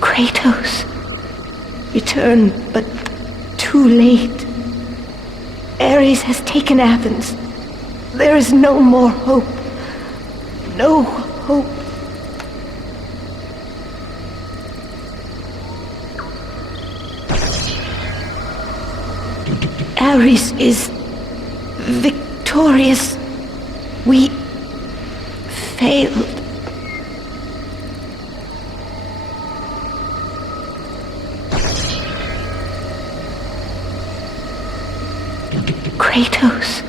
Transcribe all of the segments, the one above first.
Kratos, return, but too late. Ares has taken Athens. There is no more hope. No hope. Ares is victorious. We failed. Kratos.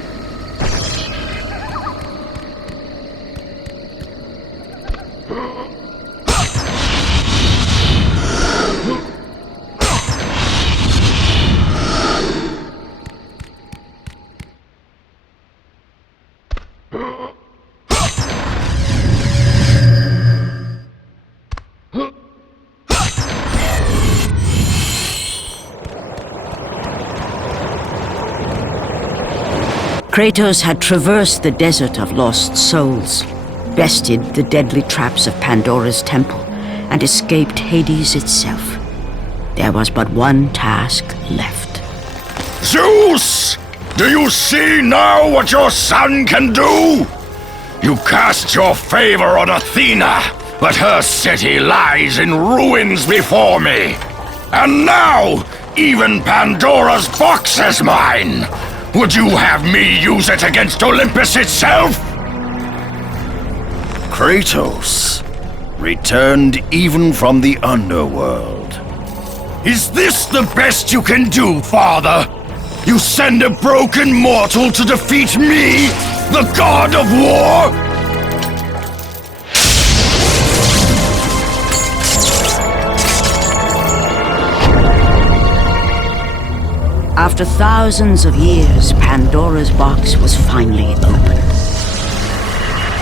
Kratos had traversed the desert of lost souls, bested the deadly traps of Pandora's temple, and escaped Hades itself. There was but one task left. Zeus! Do you see now what your son can do? You cast your favor on Athena, but her city lies in ruins before me. And now, even Pandora's box is mine! Would you have me use it against Olympus itself? Kratos, returned even from the underworld. Is this the best you can do, Father? You send a broken mortal to defeat me, the god of war? After thousands of years, Pandora's box was finally opened.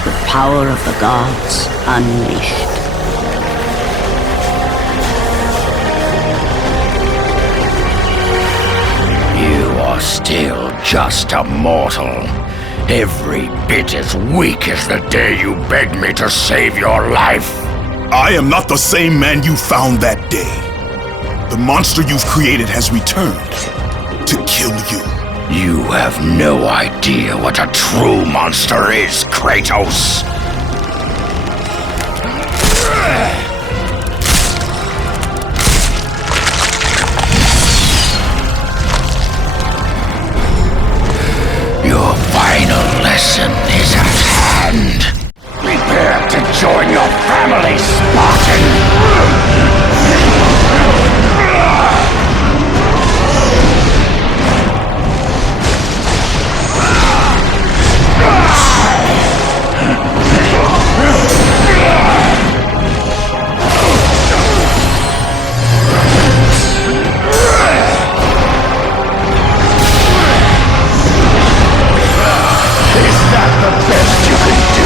The power of the gods unleashed. You are still just a mortal. Every bit as weak as the day you begged me to save your life. I am not the same man you found that day. The monster you've created has returned to kill you. You have no idea what a true monster is, Kratos. Your final lesson is at hand. Prepare to join your family, Spartan! Is that the best you can do?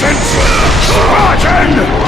nonsense, Spartan!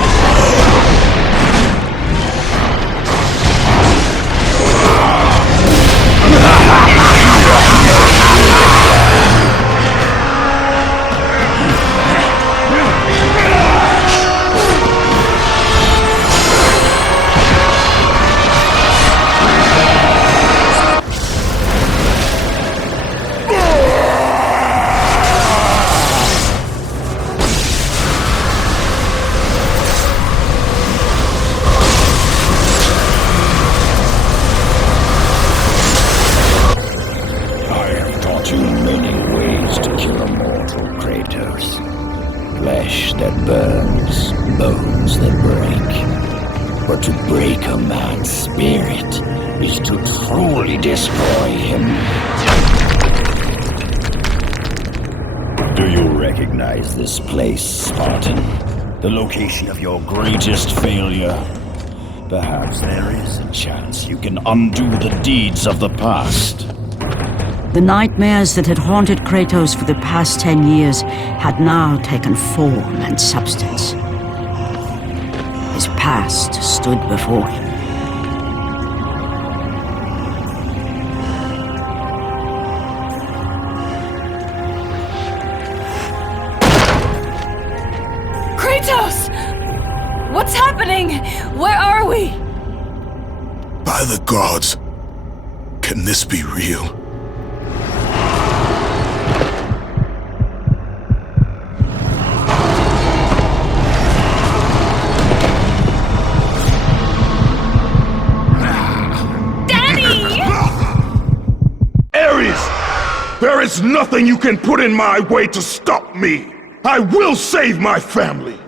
Flesh that burns, bones that break. But to break a man's spirit is to truly destroy him. Do you recognize this place, Spartan? The location of your greatest failure? Perhaps there is a chance you can undo the deeds of the past. The nightmares that had haunted Kratos for the past 10 years had now taken form and substance. His past stood before him. Kratos! What's happening? Where are we? By the gods, can this be real? There is nothing you can put in my way to stop me! I will save my family!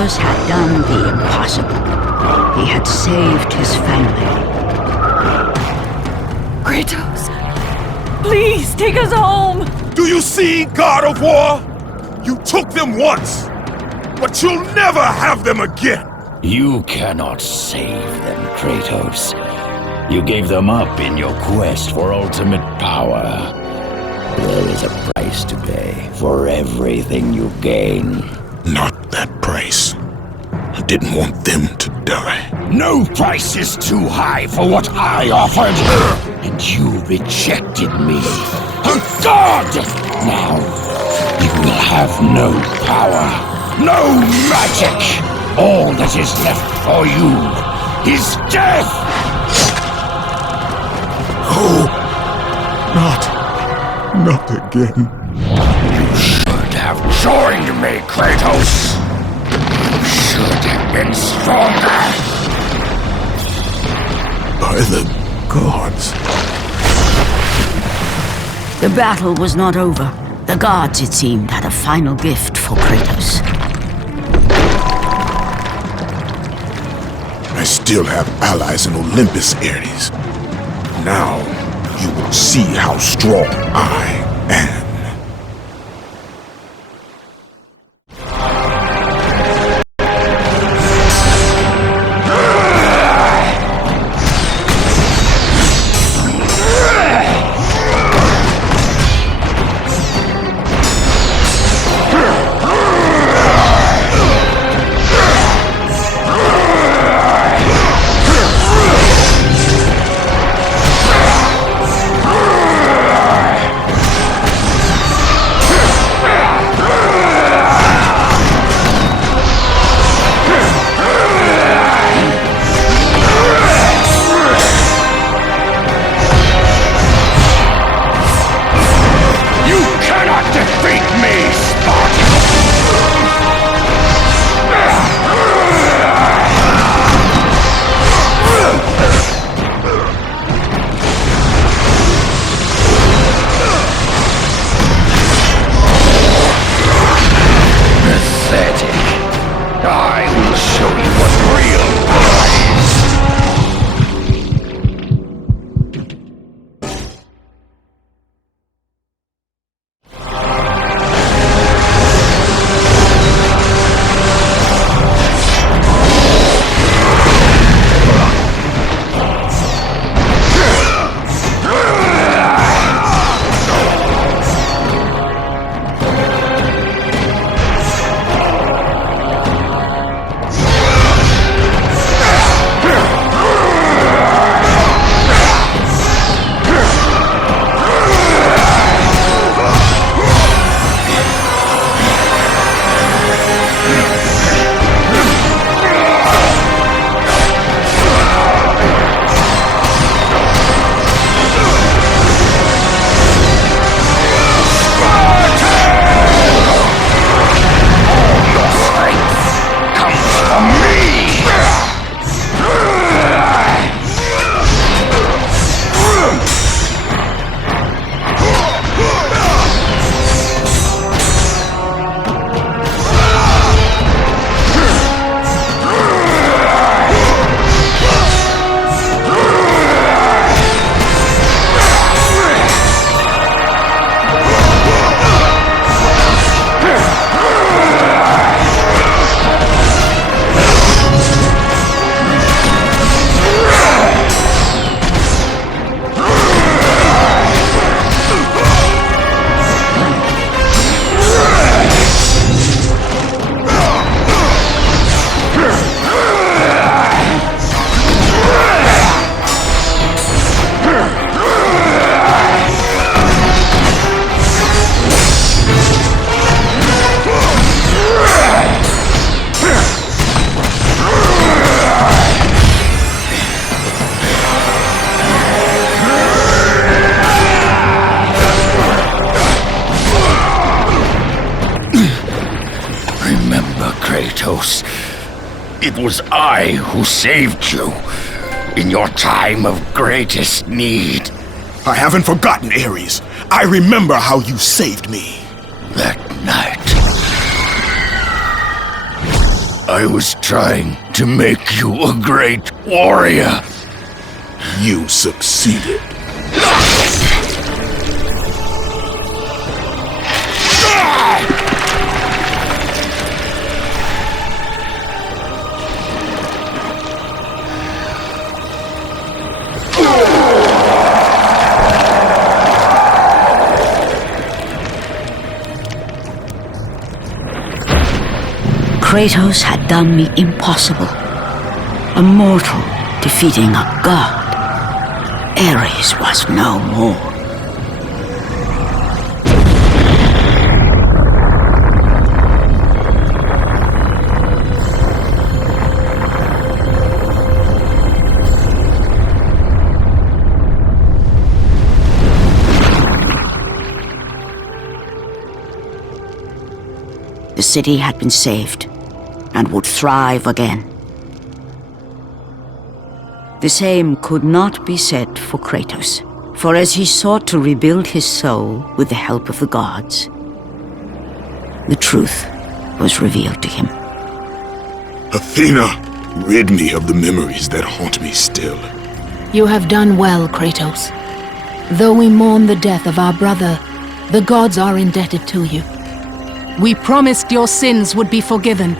Kratos had done the impossible. He had saved his family. Kratos, please take us home! Do you see, God of War? You took them once, but you'll never have them again. You cannot save them, Kratos. You gave them up in your quest for ultimate power. There is a price to pay for everything you gain. Not that price. I didn't want them to die. No price is too high for what I offered, and you rejected me. A god! Now, you will have no power, no magic. All that is left for you is death! Oh, not again. You should have joined me, Kratos! You should have been stronger! By the gods. The battle was not over. The gods, it seemed, had a final gift for Kratos. I still have allies in Olympus, Ares. Now, you will see how strong I am. Kratos. It was I who saved you in your time of greatest need. I haven't forgotten, Ares. I remember how you saved me. That night, I was trying to make you a great warrior. You succeeded. Kratos had done the impossible. A mortal defeating a god. Ares was no more. The city had been saved and would thrive again. The same could not be said for Kratos, for as he sought to rebuild his soul with the help of the gods, the truth was revealed to him. Athena, rid me of the memories that haunt me still. You have done well, Kratos. Though we mourn the death of our brother, the gods are indebted to you. We promised your sins would be forgiven,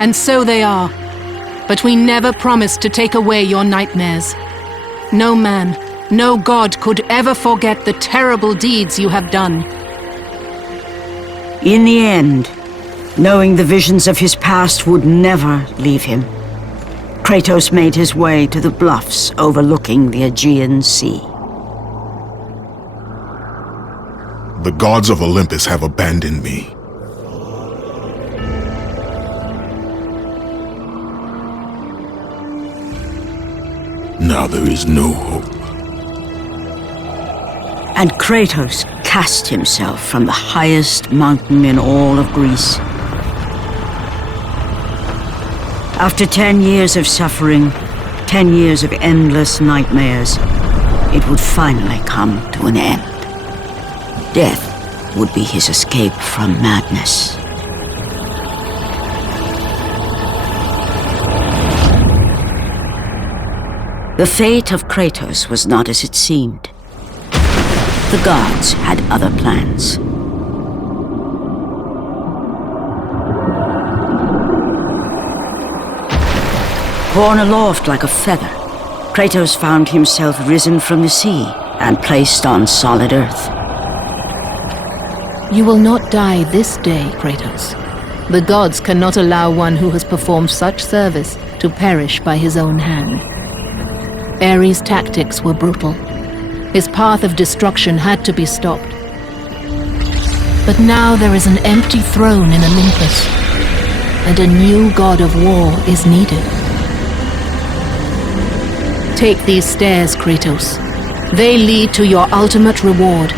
and so they are. But we never promised to take away your nightmares. No man, no god could ever forget the terrible deeds you have done. In the end, knowing the visions of his past would never leave him, Kratos made his way to the bluffs overlooking the Aegean Sea. The gods of Olympus have abandoned me. Now there is no hope. And Kratos cast himself from the highest mountain in all of Greece. After 10 years of suffering, 10 years of endless nightmares, it would finally come to an end. Death would be his escape from madness. The fate of Kratos was not as it seemed. The gods had other plans. Borne aloft like a feather, Kratos found himself risen from the sea and placed on solid earth. You will not die this day, Kratos. The gods cannot allow one who has performed such service to perish by his own hand. Ares' tactics were brutal. His path of destruction had to be stopped. But now there is an empty throne in Olympus, and a new god of war is needed. Take these stairs, Kratos. They lead to your ultimate reward.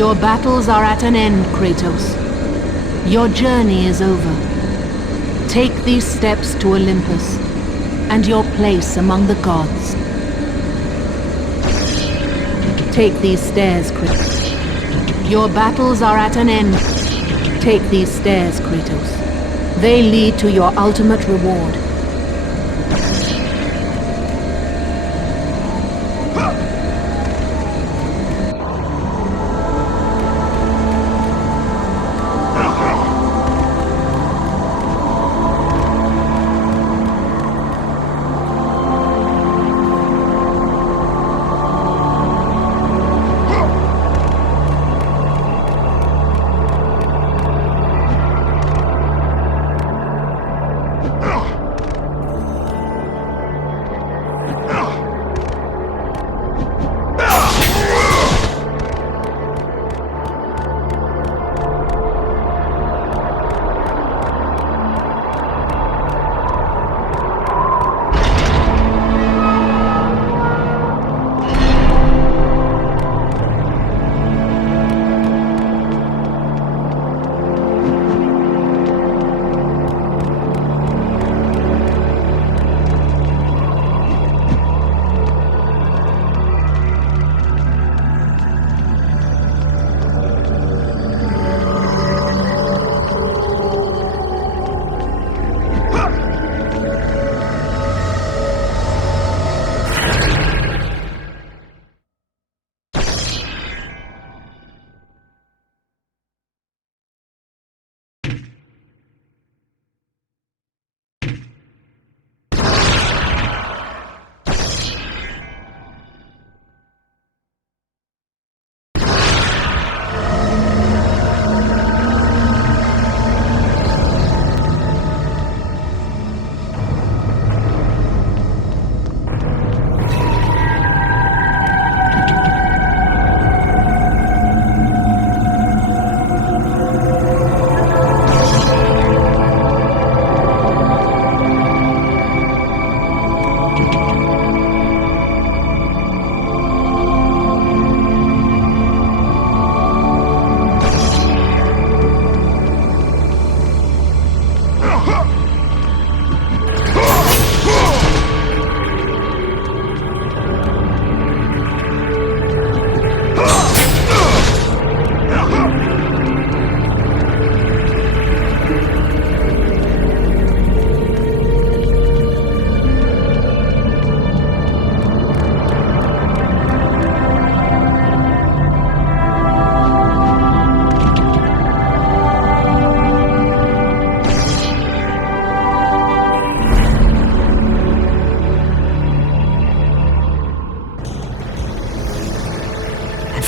Your battles are at an end, Kratos. Your journey is over. Take these steps to Olympus, and your place among the gods. Take these stairs, Kratos. Your battles are at an end. Take these stairs, Kratos. They lead to your ultimate reward.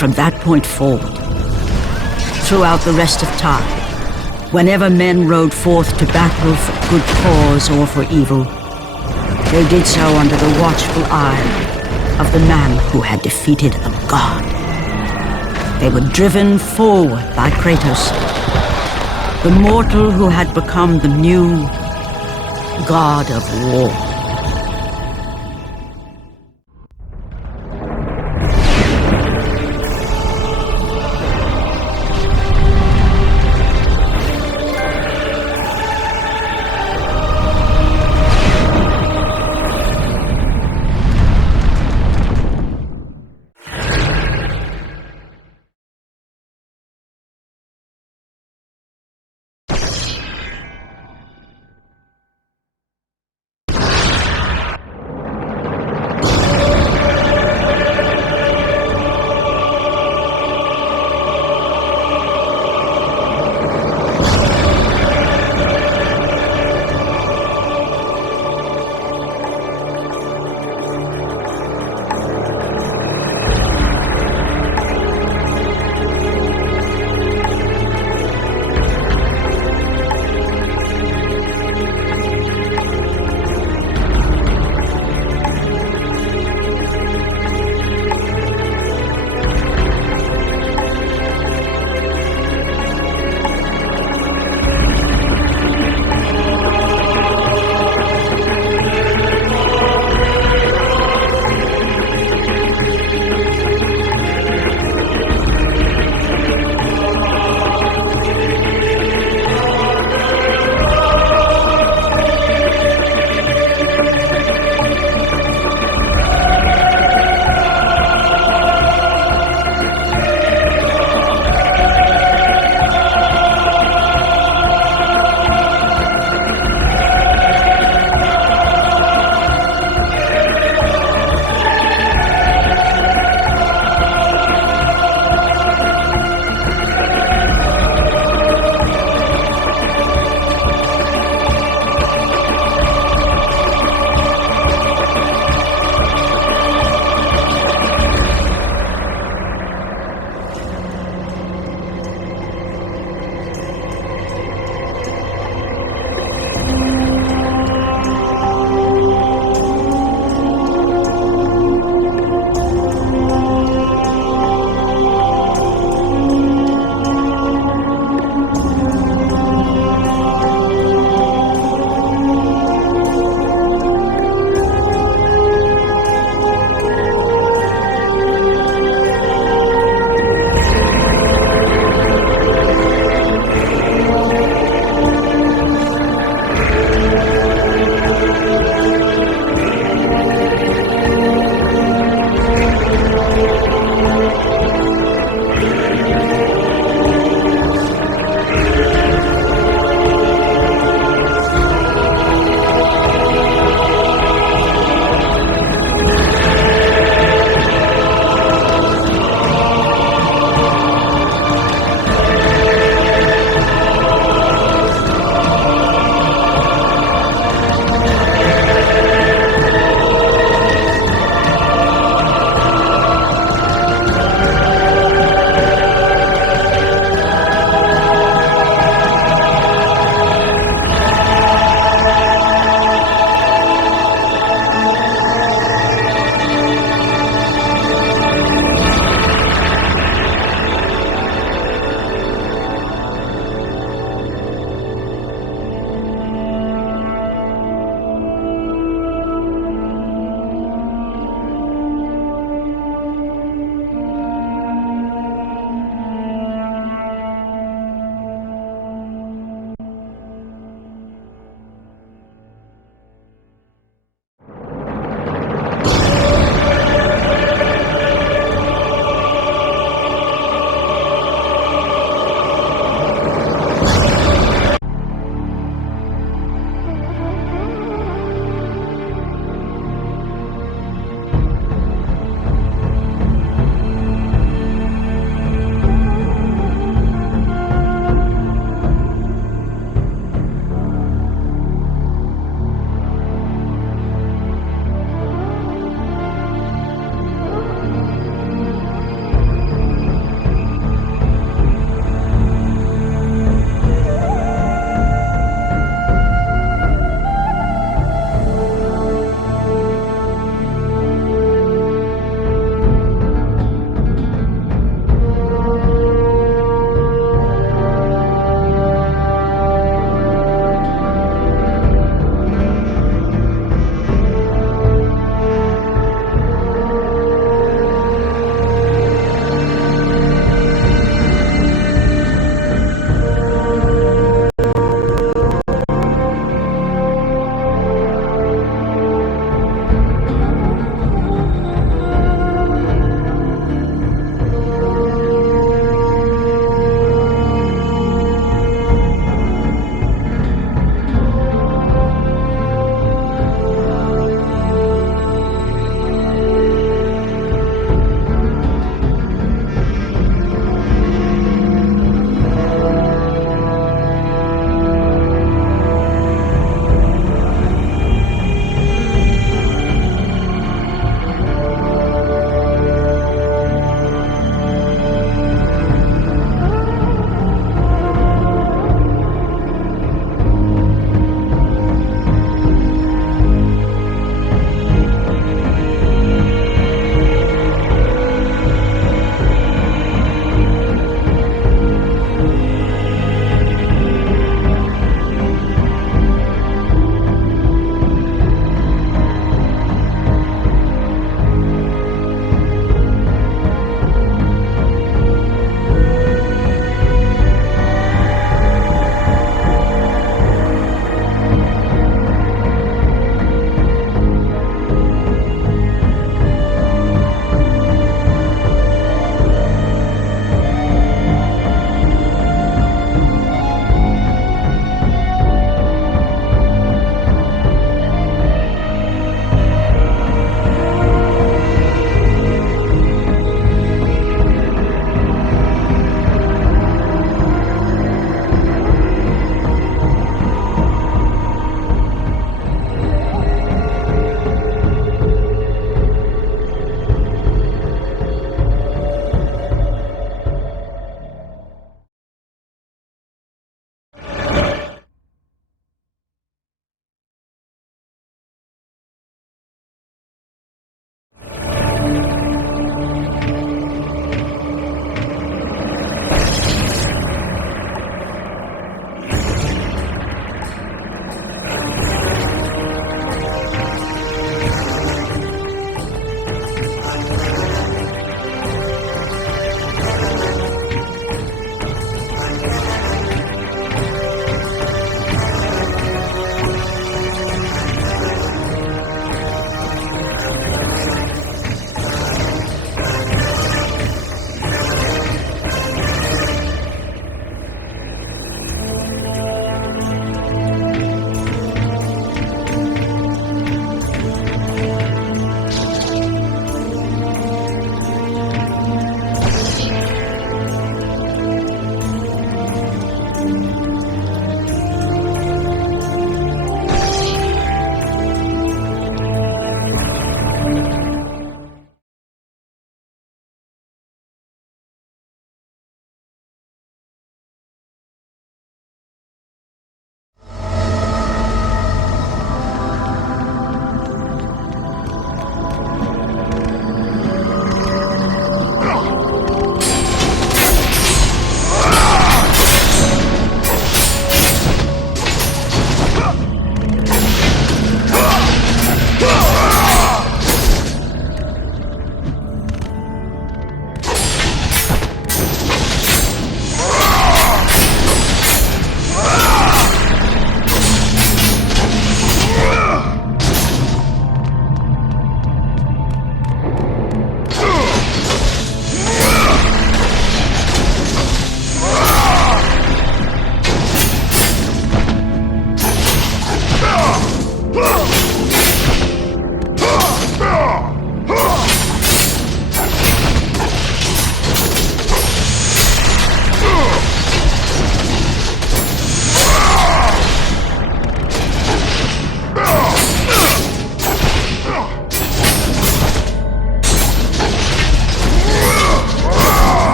From that point forward, throughout the rest of time, whenever men rode forth to battle for good cause or for evil, they did so under the watchful eye of the man who had defeated a god. They were driven forward by Kratos, the mortal who had become the new god of war.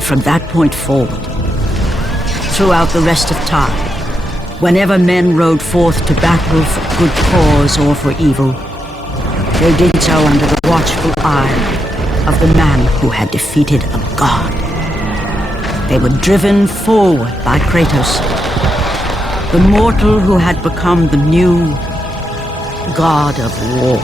And from that point forward, throughout the rest of time, whenever men rode forth to battle for good cause or for evil, they did so under the watchful eye of the man who had defeated a god. They were driven forward by Kratos, the mortal who had become the new god of war.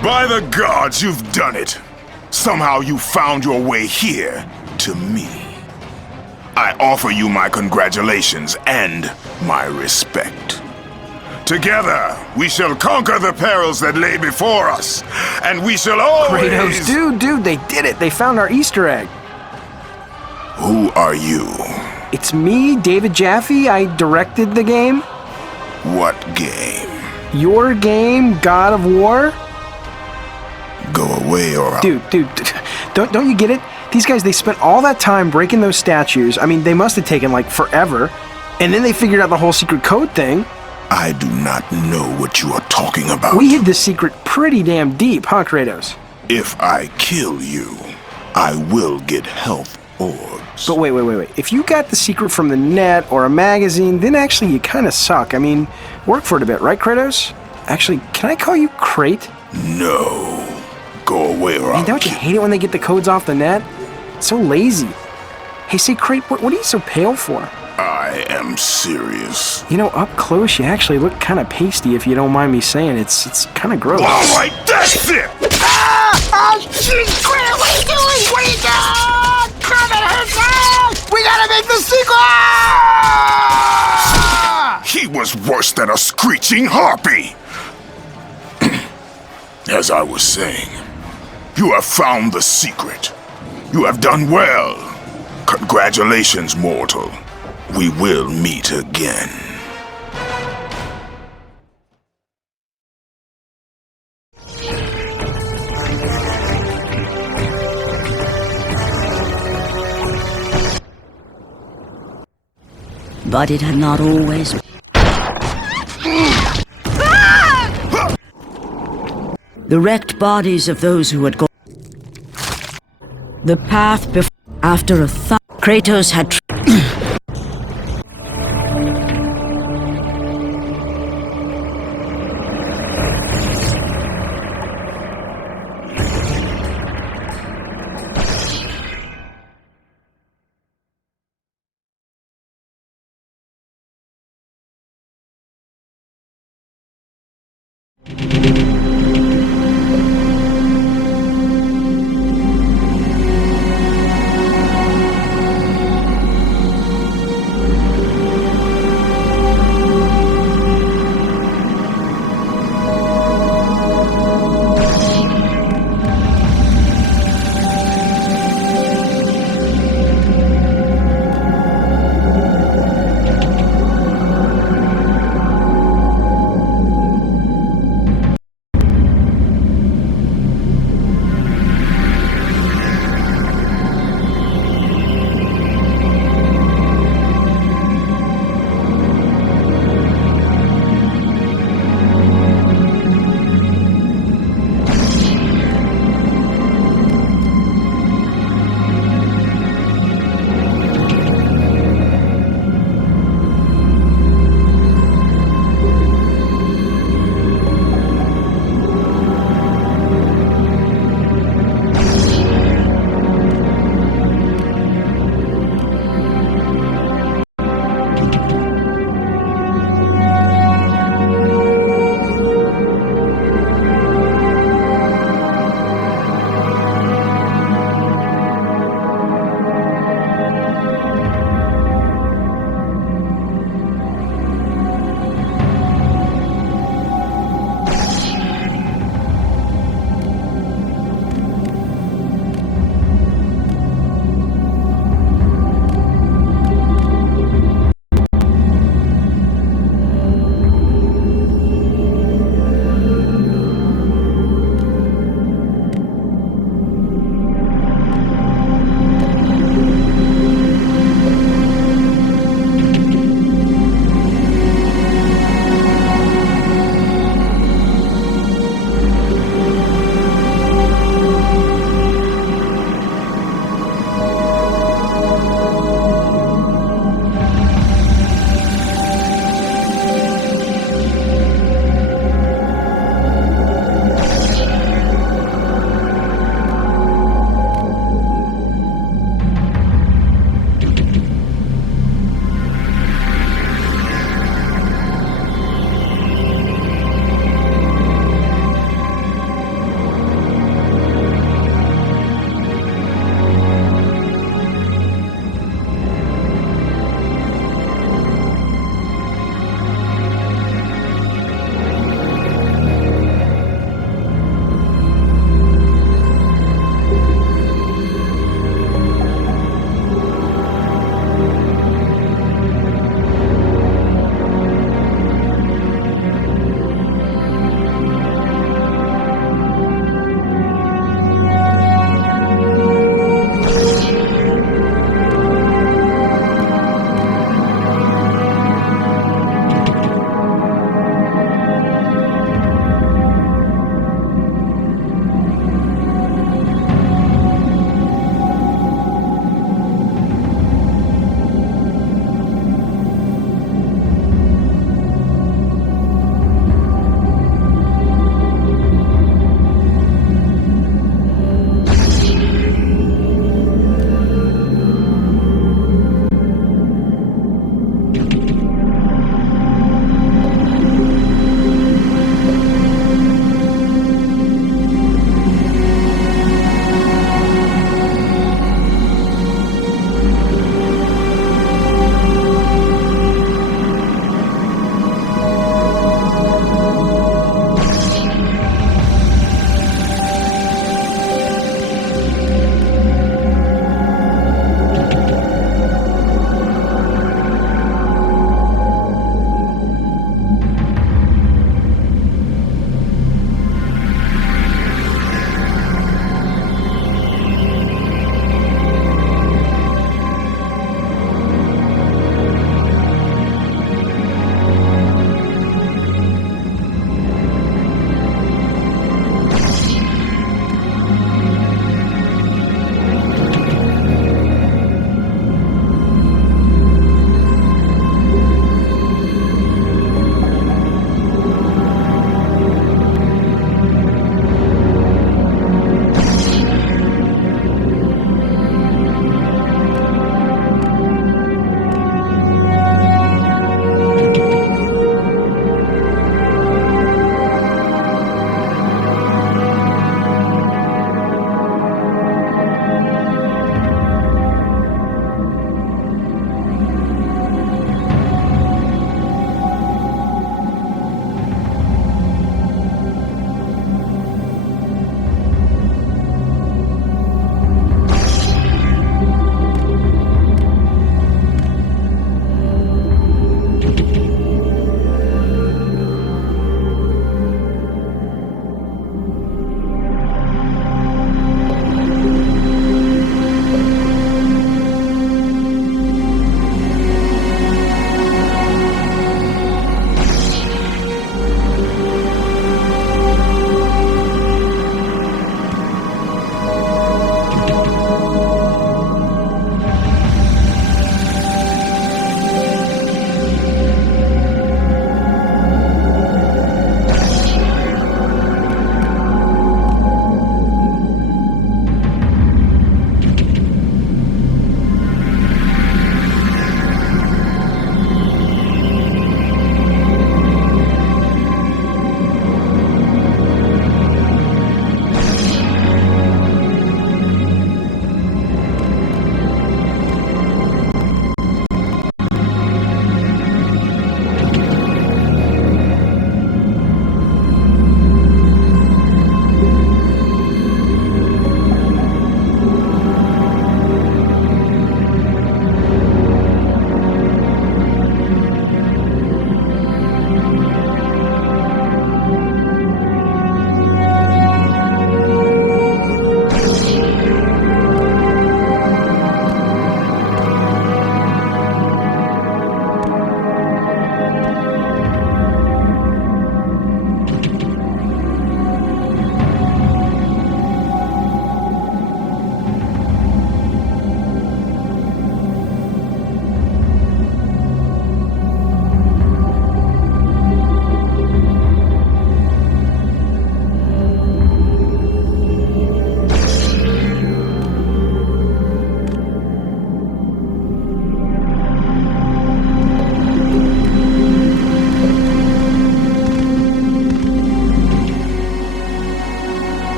By the gods, you've done it! Somehow you found your way here, to me. I offer you my congratulations and my respect. Together, we shall conquer the perils that lay before us, and we shall always... Kratos, dude, they did it! They found our Easter egg! Who are you? It's me, David Jaffe. I directed the game. What game? Your game, God of War? Go away or I'll... Dude, don't you get it? These guys, they spent all that time breaking those statues. I mean, they must have taken, like, forever. And then they figured out the whole secret code thing. I do not know what you are talking about. We hid this secret pretty damn deep, huh, Kratos? If I kill you, I will get health orbs. But wait. If you got the secret from the net or a magazine, then actually you kind of suck. I mean, work for it a bit, right, Kratos? Actually, can I call you Krait? No. Go away or I'll... Don't you hate it when they get the codes off the net? It's so lazy. Hey, say, Krait, what are you so pale for? I am serious. You know, up close, you actually look kind of pasty, if you don't mind me saying. It's kind of gross. All right, that's it! Oh, jeez, Krait, what are you doing? What are you doing? Come and hurt us! We gotta make the sequel! He was worse than a screeching harpy! As I was saying, you have found the secret. You have done well. Congratulations, mortal. We will meet again. But it had not always... The wrecked bodies of those who had gone... The path before... After a Kratos had...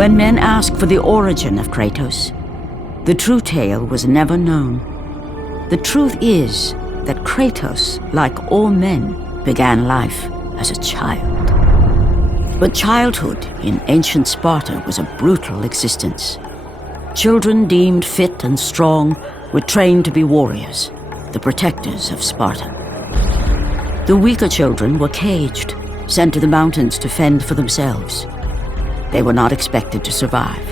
When men ask for the origin of Kratos, the true tale was never known. The truth is that Kratos, like all men, began life as a child. But childhood in ancient Sparta was a brutal existence. Children deemed fit and strong were trained to be warriors, the protectors of Sparta. The weaker children were caged, sent to the mountains to fend for themselves. They were not expected to survive.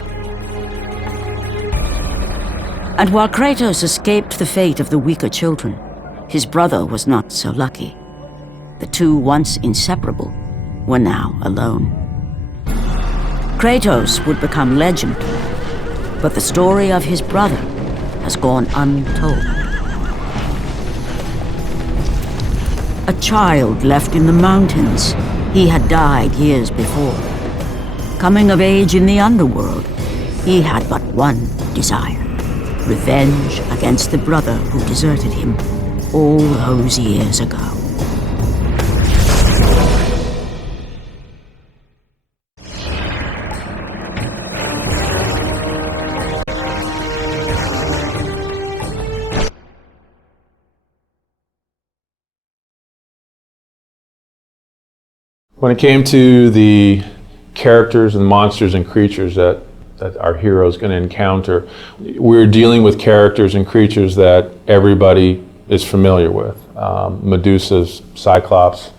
And while Kratos escaped the fate of the weaker children, his brother was not so lucky. The two, once inseparable, were now alone. Kratos would become legend, but the story of his brother has gone untold. A child left in the mountains, he had died years before. Coming of age in the underworld, he had but one desire: revenge against the brother who deserted him all those years ago. When it came to the characters and monsters and creatures that our hero is going to encounter, we're dealing with characters and creatures that everybody is familiar with. Medusas, Cyclops,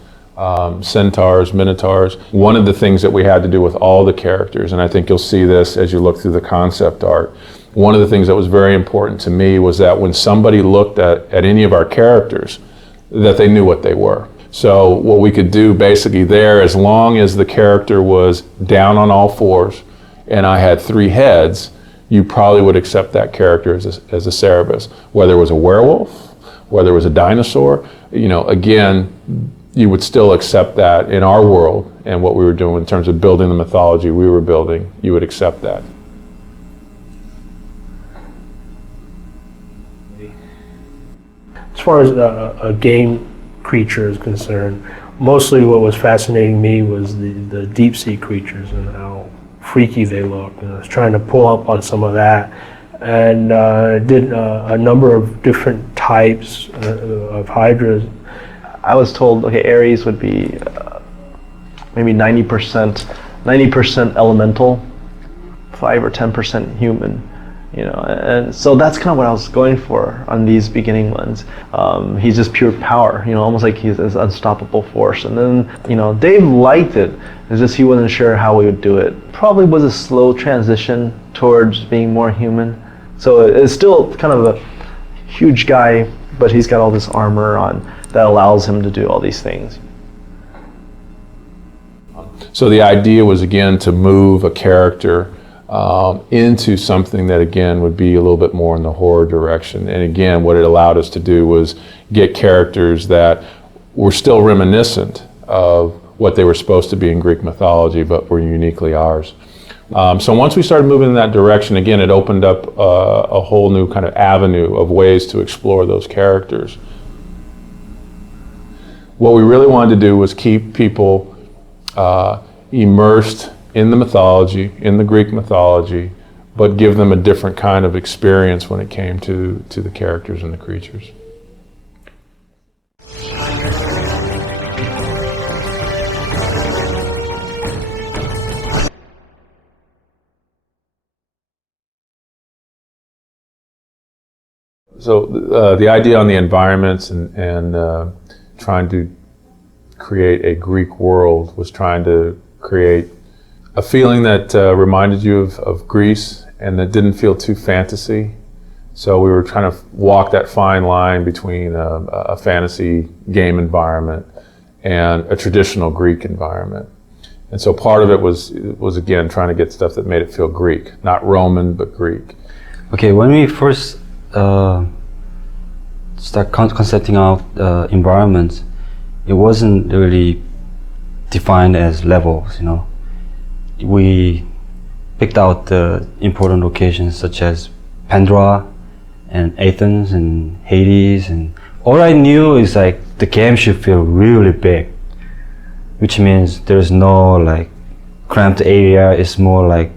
centaurs, minotaurs. One of the things that we had to do with all the characters, and I think you'll see this as you look through the concept art, one of the things that was very important to me was that when somebody looked at any of our characters, that they knew what they were. So what we could do basically there, as long as the character was down on all fours and I had 3 heads, you probably would accept that character as a Cerberus. Whether it was a werewolf, whether it was a dinosaur, again, you would still accept that in our world and what we were doing in terms of building the mythology we were building, you would accept that. As far as a game creature is concerned, mostly what was fascinating me was the deep sea creatures and how freaky they look. And I was trying to pull up on some of that, and did a number of different types of hydras. I was told, okay, Ares would be maybe 90% elemental, 5 or 10% human. And so that's kind of what I was going for on these beginning ones. He's just pure power, almost like he's this unstoppable force. And then, Dave liked it. It's just he wasn't sure how we would do it. Probably was a slow transition towards being more human. So it's still kind of a huge guy, but he's got all this armor on that allows him to do all these things. So the idea was, again, to move a character into something that, again, would be a little bit more in the horror direction. And again, what it allowed us to do was get characters that were still reminiscent of what they were supposed to be in Greek mythology, but were uniquely ours. So once we started moving in that direction, again, it opened up a whole new kind of avenue of ways to explore those characters. What we really wanted to do was keep people immersed in the mythology, in the Greek mythology, but give them a different kind of experience when it came to the characters and the creatures. So the idea on the environments and trying to create a Greek world was trying to create a feeling that reminded you of Greece and that didn't feel too fantasy. So we were trying to walk that fine line between a fantasy game environment and a traditional Greek environment. And so part of it was again trying to get stuff that made it feel Greek, not Roman, but Greek. Okay, when we first start concepting out environments, it wasn't really defined as levels, We picked out the important locations such as Pandora and Athens and Hades, and all I knew is like the game should feel really big, which means there's no like cramped area. It's more like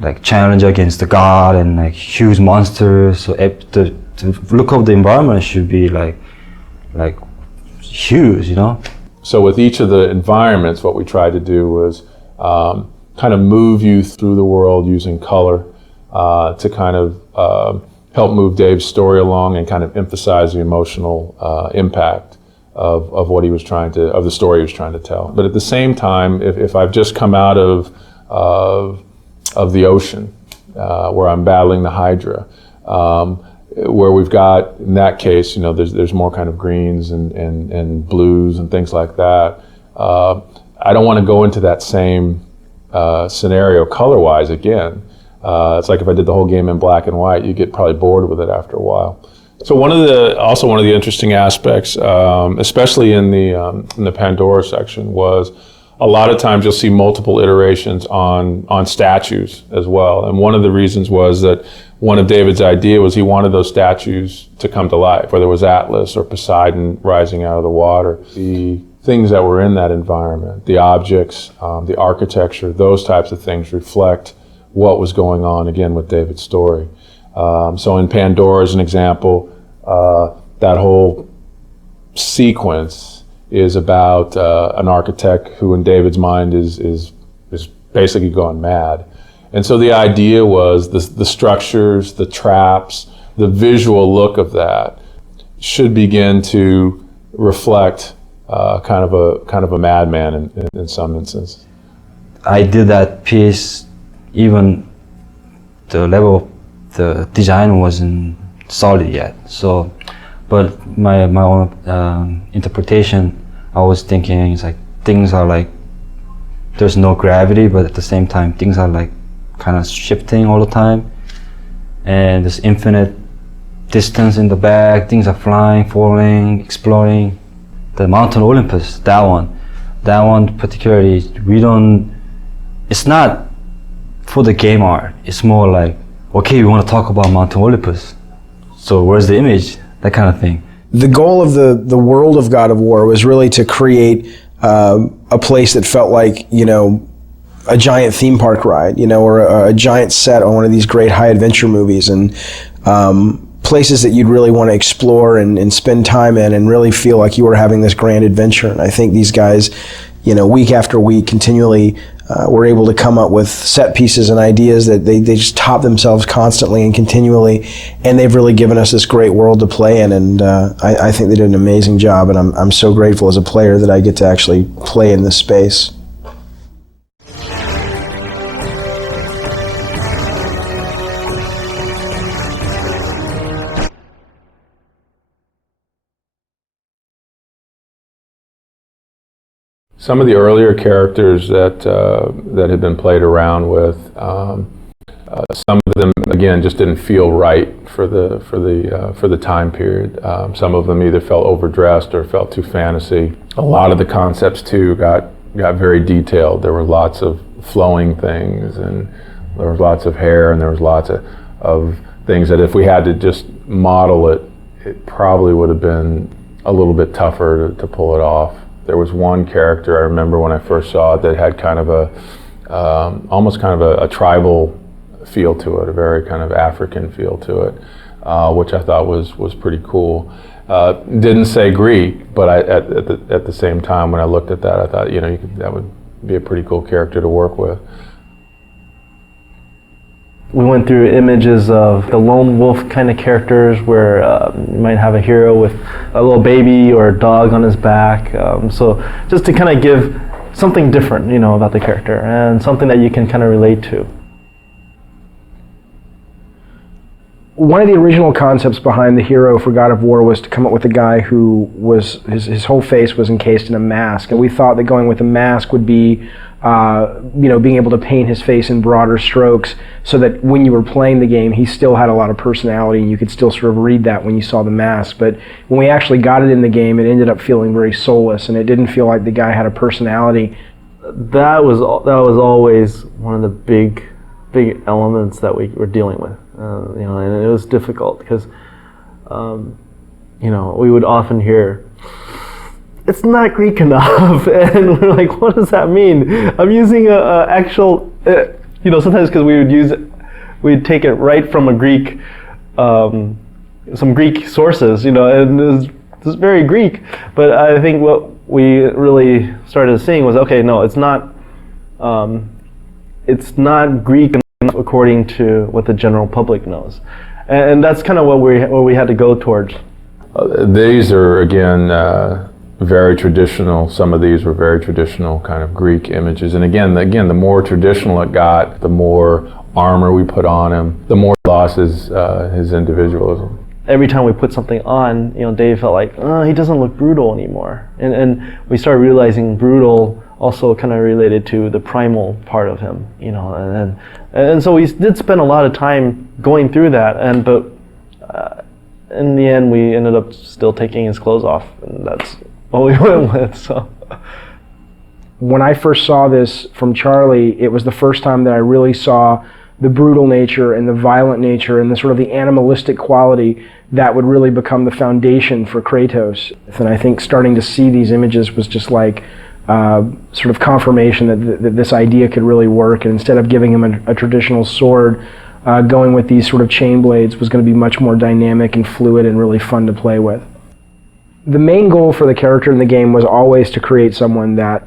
like challenge against the god and like huge monsters. So the look of the environment should be like huge, you know. So with each of the environments, what we tried to do was kind of move you through the world using color to kind of help move Dave's story along and kind of emphasize the emotional impact of what he was trying to, of the story he was trying to tell. But at the same time, if I've just come out of the ocean where I'm battling the Hydra, where we've got, in that case, you know, there's more kind of greens and blues and things like that. I don't want to go into that same scenario color-wise again. It's like if I did the whole game in black and white, you get probably bored with it after a while. So one of the interesting aspects, especially in the Pandora section, was a lot of times you'll see multiple iterations on statues as well. And one of the reasons was that one of David's idea was he wanted those statues to come to life, whether it was Atlas or Poseidon rising out of the water. The things that were in that environment, the objects, the architecture, those types of things reflect what was going on, again, with David's story. So in Pandora, as an example, that whole sequence is about an architect who, in David's mind, is basically gone mad. And so the idea was the structures, the traps, the visual look of that should begin to reflect kind of a madman in some instances. I did that piece, even the level of the design wasn't solid yet. So, but my own interpretation, I was thinking it's like things are like there's no gravity, but at the same time things are like kind of shifting all the time, and there's infinite distance in the back. Things are flying, falling, exploding. The Mountain Olympus, that one particularly, it's not for the game art. It's more like, okay, we want to talk about Mountain Olympus, so where's the image? That kind of thing. The goal of the world of God of War was really to create a place that felt like, you know, a giant theme park ride, you know, or a giant set on one of these great high adventure movies, and places that you'd really want to explore and spend time in and really feel like you were having this grand adventure. And I think these guys, you know, week after week continually were able to come up with set pieces and ideas that they just top themselves constantly and continually, and they've really given us this great world to play in, and I think they did an amazing job, and I'm so grateful as a player that I get to actually play in this space. Some of the earlier characters that had been played around with, some of them again just didn't feel right for the time period. Some of them either felt overdressed or felt too fantasy. A lot of the concepts too got very detailed. There were lots of flowing things, and there was lots of hair, and there was lots of things that if we had to just model it, it probably would have been a little bit tougher to pull it off. There was one character I remember when I first saw it that had kind of almost kind of a tribal feel to it, a very kind of African feel to it, which I thought was pretty cool. Didn't say Greek, but at the same time when I looked at that, I thought, you know, that would be a pretty cool character to work with. We went through images of the lone wolf kind of characters where you might have a hero with a little baby or a dog on his back. So just to kind of give something different, you know, about the character and something that you can kind of relate to. One of the original concepts behind the hero for God of War was to come up with a guy who was, his whole face was encased in a mask. And we thought that going with a mask would be you know, being able to paint his face in broader strokes so that when you were playing the game, he still had a lot of personality and you could still sort of read that when you saw the mask. But when we actually got it in the game, it ended up feeling very soulless, and it didn't feel like the guy had a personality. That was always one of the big elements that we were dealing with, you know, and it was difficult because, you know, we would often hear, it's not Greek enough, and we're like, what does that mean? I'm using a actual You know, sometimes because we'd take it right from a Greek, some Greek sources, you know, and it's very Greek. But I think what we really started seeing was, okay, no, it's not Greek enough according to what the general public knows, and that's kind of what we had to go towards. These are, again, very traditional. Some of these were very traditional kind of Greek images. And again, the more traditional it got, the more armor we put on him, the more he lost his individualism. Every time we put something on, you know, Dave felt like, he doesn't look brutal anymore. And we started realizing brutal also kind of related to the primal part of him, you know, and so we did spend a lot of time going through that, but in the end we ended up still taking his clothes off, and that's what we went with. So when I first saw this from Charlie, it was the first time that I really saw the brutal nature and the violent nature and the sort of the animalistic quality that would really become the foundation for Kratos. And I think starting to see these images was just like sort of confirmation that this idea could really work, and instead of giving him a traditional sword, going with these sort of chain blades was going to be much more dynamic and fluid and really fun to play with. The main goal for the character in the game was always to create someone that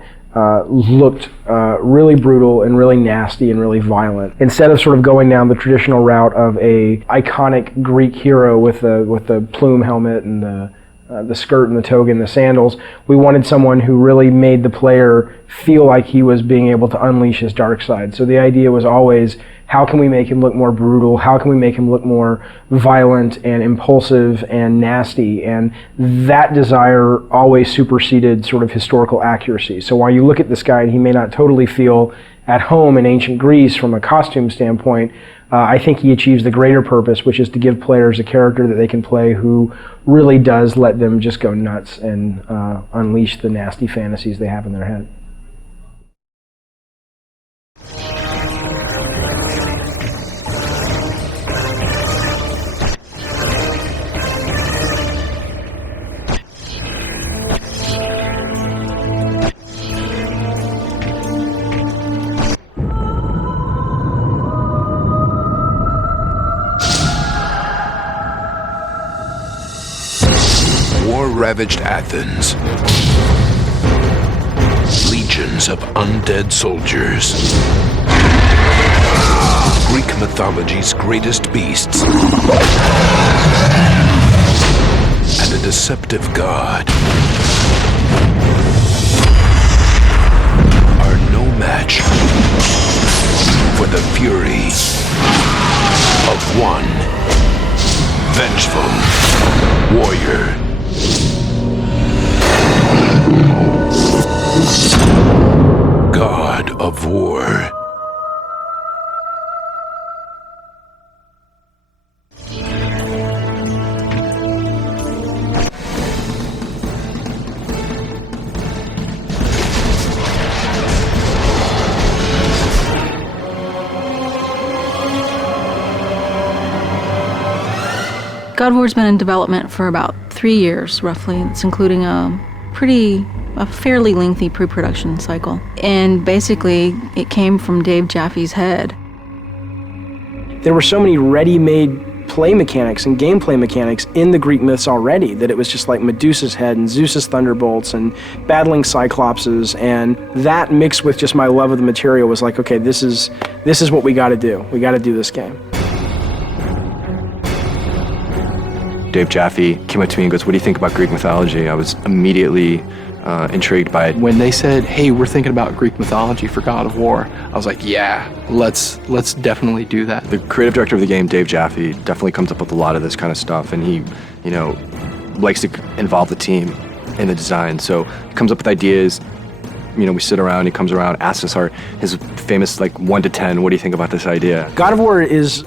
looked really brutal and really nasty and really violent. Instead of sort of going down the traditional route of a iconic Greek hero with the plume helmet and the skirt and the toga and the sandals, we wanted someone who really made the player feel like he was being able to unleash his dark side. So the idea was always, how can we make him look more brutal? How can we make him look more violent and impulsive and nasty? And that desire always superseded sort of historical accuracy. So while you look at this guy and he may not totally feel at home in ancient Greece from a costume standpoint, I think he achieves the greater purpose, which is to give players a character that they can play who really does let them just go nuts and unleash the nasty fantasies they have in their head. Ravaged Athens. Legions of undead soldiers. Greek mythology's greatest beasts. And a deceptive god are no match for the fury of one vengeful warrior. God of War. God of War's been in development for about 3 years, roughly. It's including a fairly lengthy pre-production cycle. And basically, it came from Dave Jaffe's head. There were so many ready-made play mechanics and gameplay mechanics in the Greek myths already that it was just like Medusa's head and Zeus's thunderbolts and battling Cyclopses, and that mixed with just my love of the material was like, okay, this is what we got to do. We got to do this game. Dave Jaffe came up to me and goes, "What do you think about Greek mythology?" I was immediately intrigued by it. When they said, "Hey, we're thinking about Greek mythology for God of War," I was like, "Yeah, let's definitely do that." The creative director of the game, Dave Jaffe, definitely comes up with a lot of this kind of stuff, and he, likes to involve the team in the design. So he comes up with ideas. We sit around. He comes around, asks us his famous 1 to 10. What do you think about this idea? God of War is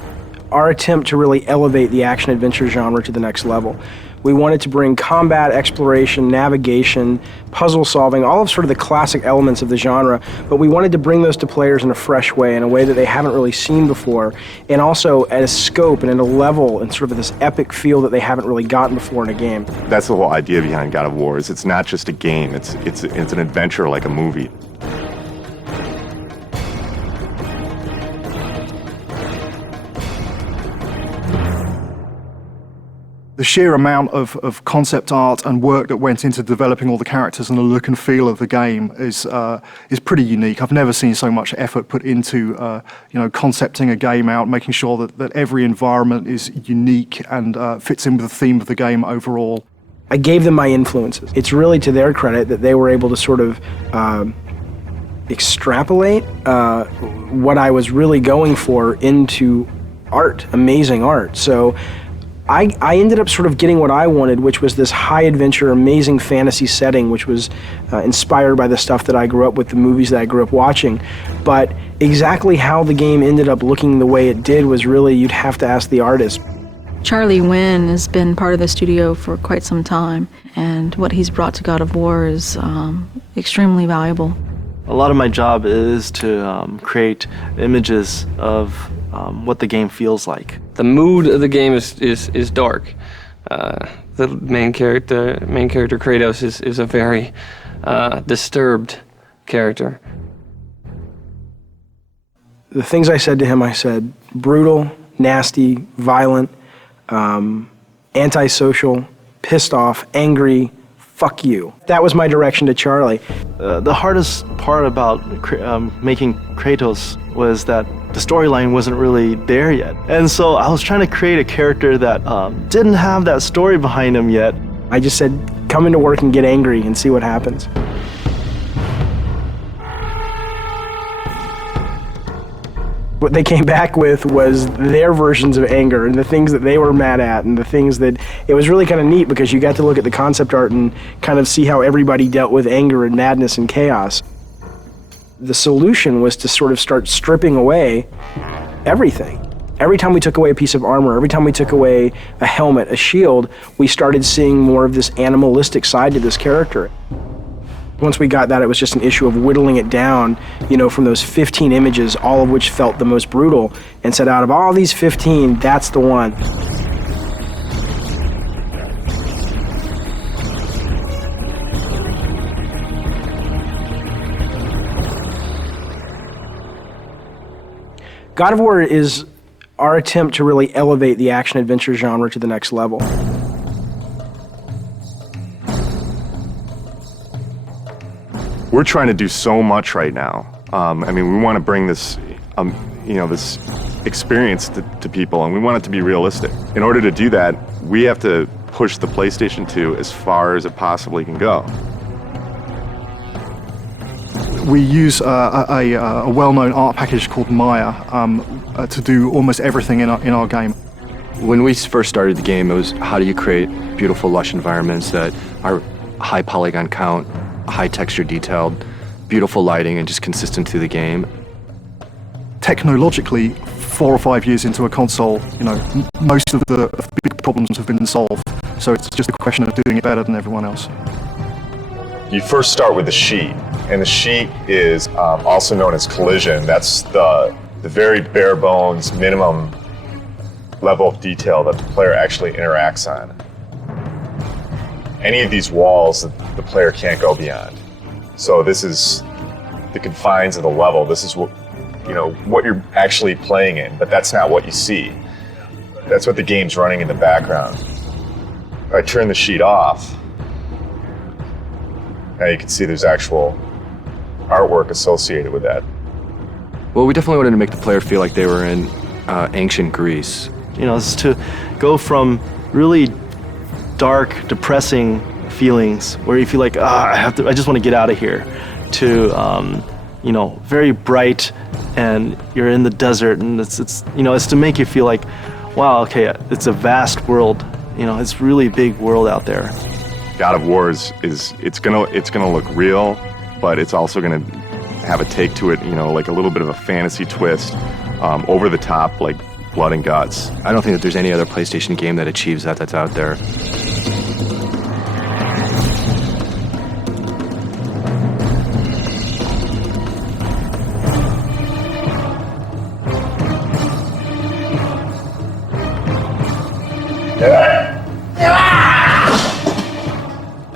our attempt to really elevate the action-adventure genre to the next level. We wanted to bring combat, exploration, navigation, puzzle solving, all of sort of the classic elements of the genre, but we wanted to bring those to players in a fresh way, in a way that they haven't really seen before, and also at a scope and at a level and sort of this epic feel that they haven't really gotten before in a game. That's the whole idea behind God of War, is it's not just a game, it's an adventure like a movie. The sheer amount of concept art and work that went into developing all the characters and the look and feel of the game is pretty unique. I've never seen so much effort put into concepting a game out, making sure that every environment is unique and fits in with the theme of the game overall. I gave them my influences. It's really to their credit that they were able to sort of extrapolate what I was really going for into art, amazing art. So I ended up sort of getting what I wanted, which was this high adventure, amazing fantasy setting, which was inspired by the stuff that I grew up with, the movies that I grew up watching. But exactly how the game ended up looking the way it did was really, you'd have to ask the artist. Charlie Wynn has been part of the studio for quite some time, and what he's brought to God of War is extremely valuable. A lot of my job is to create images of what the game feels like. The mood of the game is dark. The main character Kratos is a very disturbed character. The things I said to him, I said brutal, nasty, violent, antisocial, pissed off, angry, fuck you. That was my direction to Charlie. The hardest part about making Kratos was that the storyline wasn't really there yet. And so I was trying to create a character that didn't have that story behind him yet. I just said, come into work and get angry and see what happens. What they came back with was their versions of anger and the things that they were mad at and the things that, it was really kind of neat because you got to look at the concept art and kind of see how everybody dealt with anger and madness and chaos. The solution was to sort of start stripping away everything. Every time we took away a piece of armor, every time we took away a helmet, a shield, we started seeing more of this animalistic side to this character. Once we got that, it was just an issue of whittling it down, from those 15 images, all of which felt the most brutal, and said, out of all these 15, that's the one. God of War is our attempt to really elevate the action-adventure genre to the next level. We're trying to do so much right now. We want to bring this, this experience to people, and we want it to be realistic. In order to do that, we have to push the PlayStation 2 as far as it possibly can go. We use a well-known art package called Maya to do almost everything in our game. When we first started the game, it was how do you create beautiful, lush environments that are high polygon count, high texture detailed, beautiful lighting, and just consistent through the game. Technologically, 4 or 5 years into a console, most of the big problems have been solved. So it's just a question of doing it better than everyone else. You first start with the sheet, and the sheet is also known as collision. That's the very bare bones minimum level of detail that the player actually interacts on. Any of these walls that the player can't go beyond. So this is the confines of the level. This is what you're actually playing in, but that's not what you see. That's what the game's running in the background. If I turn the sheet off, now you can see there's actual artwork associated with that. Well, we definitely wanted to make the player feel like they were in ancient Greece. It's to go from really dark, depressing feelings where you feel like, I just want to get out of here, to very bright, and you're in the desert, and it's to make you feel like, wow, okay, it's a vast world. It's really big world out there. God of War is it's gonna look real, but it's also gonna have a take to it, like a little bit of a fantasy twist, over the top, like blood and guts. I don't think that there's any other PlayStation game that achieves that that's out there.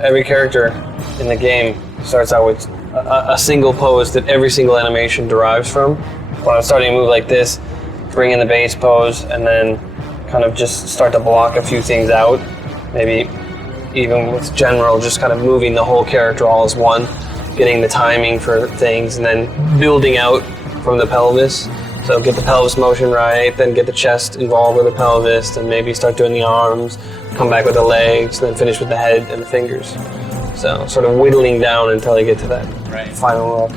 Every character in the game starts out with a single pose that every single animation derives from. When I'm starting to move like this, bring in the base pose, and then kind of just start to block a few things out. maybe even with general, just kind of moving the whole character all as one, getting the timing for things, and then building out from the pelvis. So get the pelvis motion right, then get the chest involved with the pelvis, then maybe start doing the arms, come back with the legs, then finish with the head and the fingers. So sort of whittling down until I get to that final look.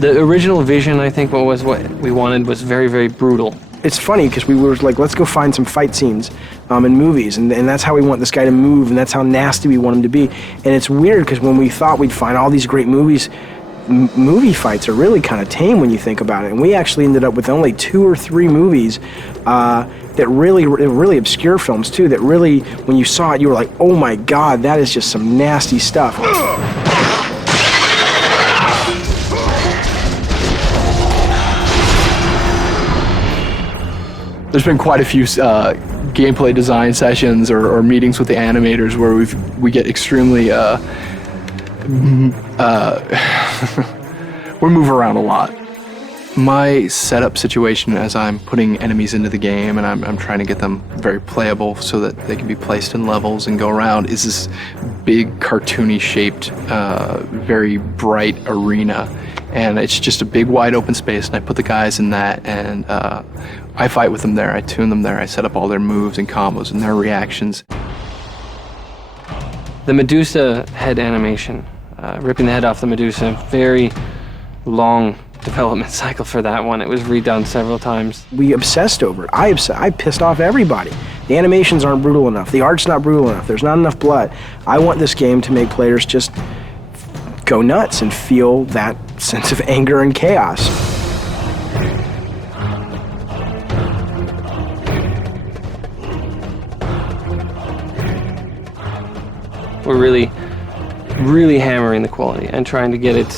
The original vision, I think, what we wanted was very, very brutal. It's funny because we were like, let's go find some fight scenes in movies, and that's how we want this guy to move, and that's how nasty we want him to be. And it's weird because when we thought we'd find all these great movies, movie fights are really kind of tame when you think about it. And we actually ended up with only 2 or 3 movies that really obscure films too, that really, when you saw it, you were like, oh my God, that is just some nasty stuff. There's been quite a few gameplay design sessions or meetings with the animators where we get extremely we move around a lot. My setup situation as I'm putting enemies into the game and I'm trying to get them very playable so that they can be placed in levels and go around is this big cartoony shaped, very bright arena. And it's just a big wide open space, and I put the guys in that, and I fight with them there, I tune them there, I set up all their moves and combos and their reactions. The Medusa head animation, ripping the head off the Medusa, very long development cycle for that one. It was redone several times. We obsessed over it. I pissed off everybody. The animations aren't brutal enough. The art's not brutal enough. There's not enough blood. I want this game to make players just go nuts and feel that sense of anger and chaos. We're really, really hammering the quality and trying to get it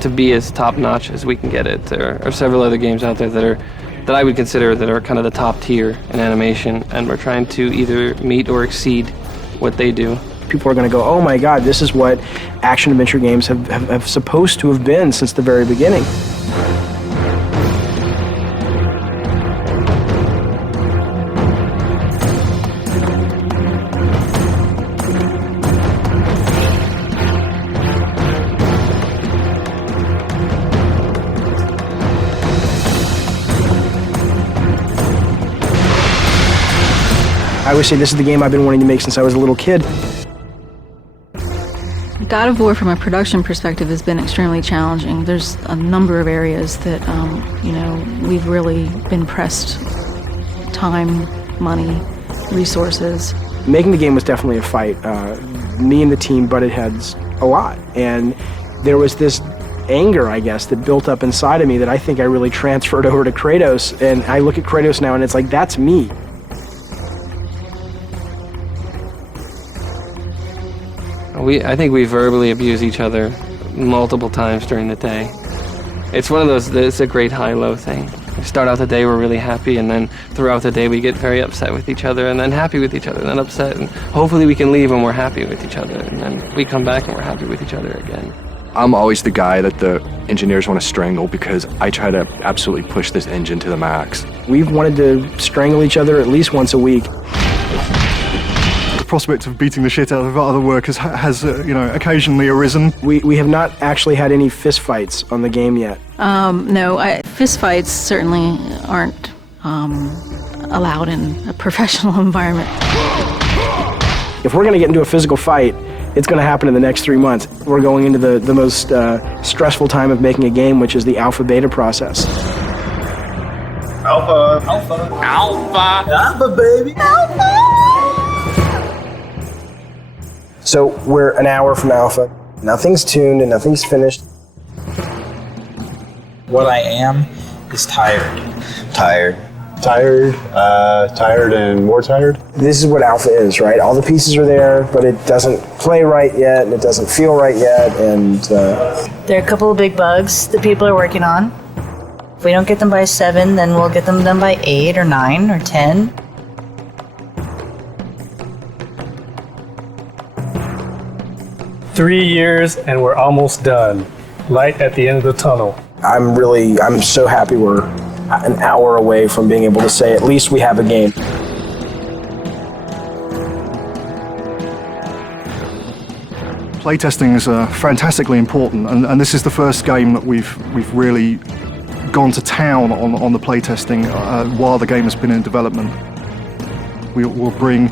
to be as top-notch as we can get it. There are several other games out there that I would consider that are kind of the top tier in animation, and we're trying to either meet or exceed what they do. People are going to go, oh my God, this is what action-adventure games have supposed to have been since the very beginning. I always say this is the game I've been wanting to make since I was a little kid. God of War, from a production perspective, has been extremely challenging. There's a number of areas that, we've really been pressed. Time, money, resources. Making the game was definitely a fight. Me and the team butted heads a lot. And there was this anger, I guess, that built up inside of me that I think I really transferred over to Kratos. And I look at Kratos now and it's like, that's me. I think we verbally abuse each other multiple times during the day. It's one of those, it's a great high-low thing. We start out the day, we're really happy, and then throughout the day we get very upset with each other, and then happy with each other, and then upset, and hopefully we can leave when we're happy with each other, and then we come back and we're happy with each other again. I'm always the guy that the engineers want to strangle because I try to absolutely push this engine to the max. We've wanted to strangle each other at least once a week. The prospect of beating the shit out of other workers has occasionally arisen. We have not actually had any fist fights on the game yet. No, fist fights certainly aren't allowed in a professional environment. If we're going to get into a physical fight, it's going to happen in the next 3 months. We're going into the most stressful time of making a game, which is the alpha-beta process. Alpha. Alpha. Alpha. Alpha, baby. Alpha. So we're an hour from alpha. Nothing's tuned and nothing's finished. What I am is tired. Tired and more tired? This is what alpha is, right? All the pieces are there, but it doesn't play right yet, and it doesn't feel right yet, and... There are a couple of big bugs that people are working on. If we don't get them by 7, then we'll get them done by 8 or 9 or 10. Three years and we're almost done. Light at the end of the tunnel. I'm so happy we're an hour away from being able to say at least we have a game. Playtesting is fantastically important, and this is the first game that we've really gone to town on the playtesting while the game has been in development. We'll bring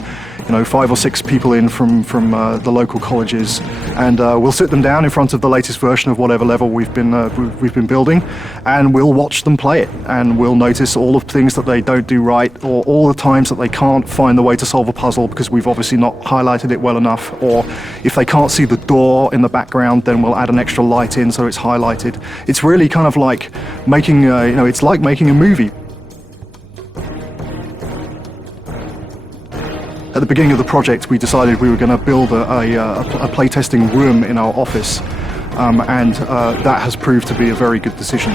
5 or 6 people in from the local colleges, and we'll sit them down in front of the latest version of whatever level we've been building, and we'll watch them play it, and we'll notice all of the things that they don't do right, or all the times that they can't find the way to solve a puzzle because we've obviously not highlighted it well enough, or if they can't see the door in the background, then we'll add an extra light in so it's highlighted. It's really kind of like making it's like making a movie. At the beginning of the project, we decided we were going to build a playtesting room in our office, and that has proved to be a very good decision.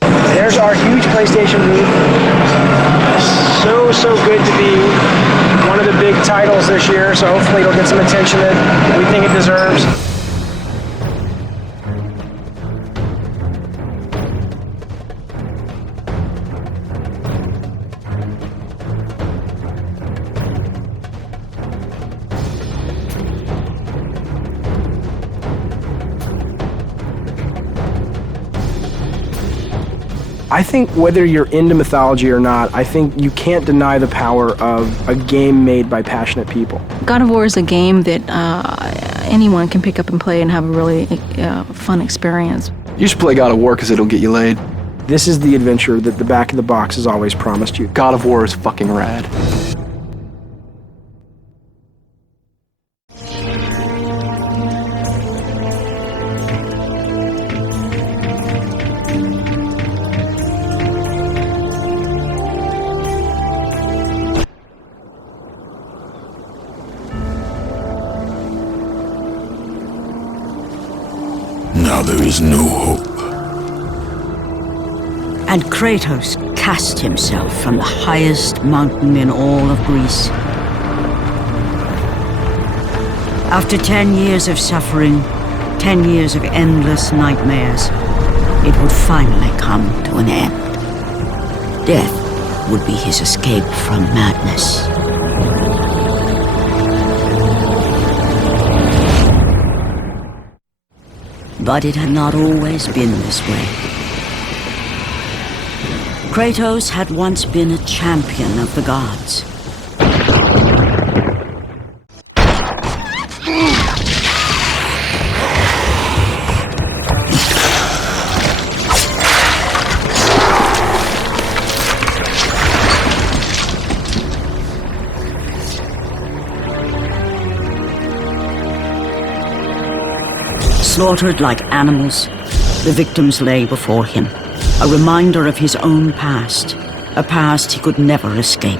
There's our huge PlayStation booth. So good to be one of the big titles this year, so hopefully it'll get some attention that we think it deserves. I think whether you're into mythology or not, I think you can't deny the power of a game made by passionate people. God of War is a game that anyone can pick up and play and have a really fun experience. You should play God of War because it'll get you laid. This is the adventure that the back of the box has always promised you. God of War is fucking rad. Now there is no hope. And Kratos cast himself from the highest mountain in all of Greece. After 10 years of suffering, 10 years of endless nightmares, it would finally come to an end. Death would be his escape from madness. But it had not always been this way. Kratos had once been a champion of the gods. Slaughtered like animals, the victims lay before him, a reminder of his own past, a past he could never escape.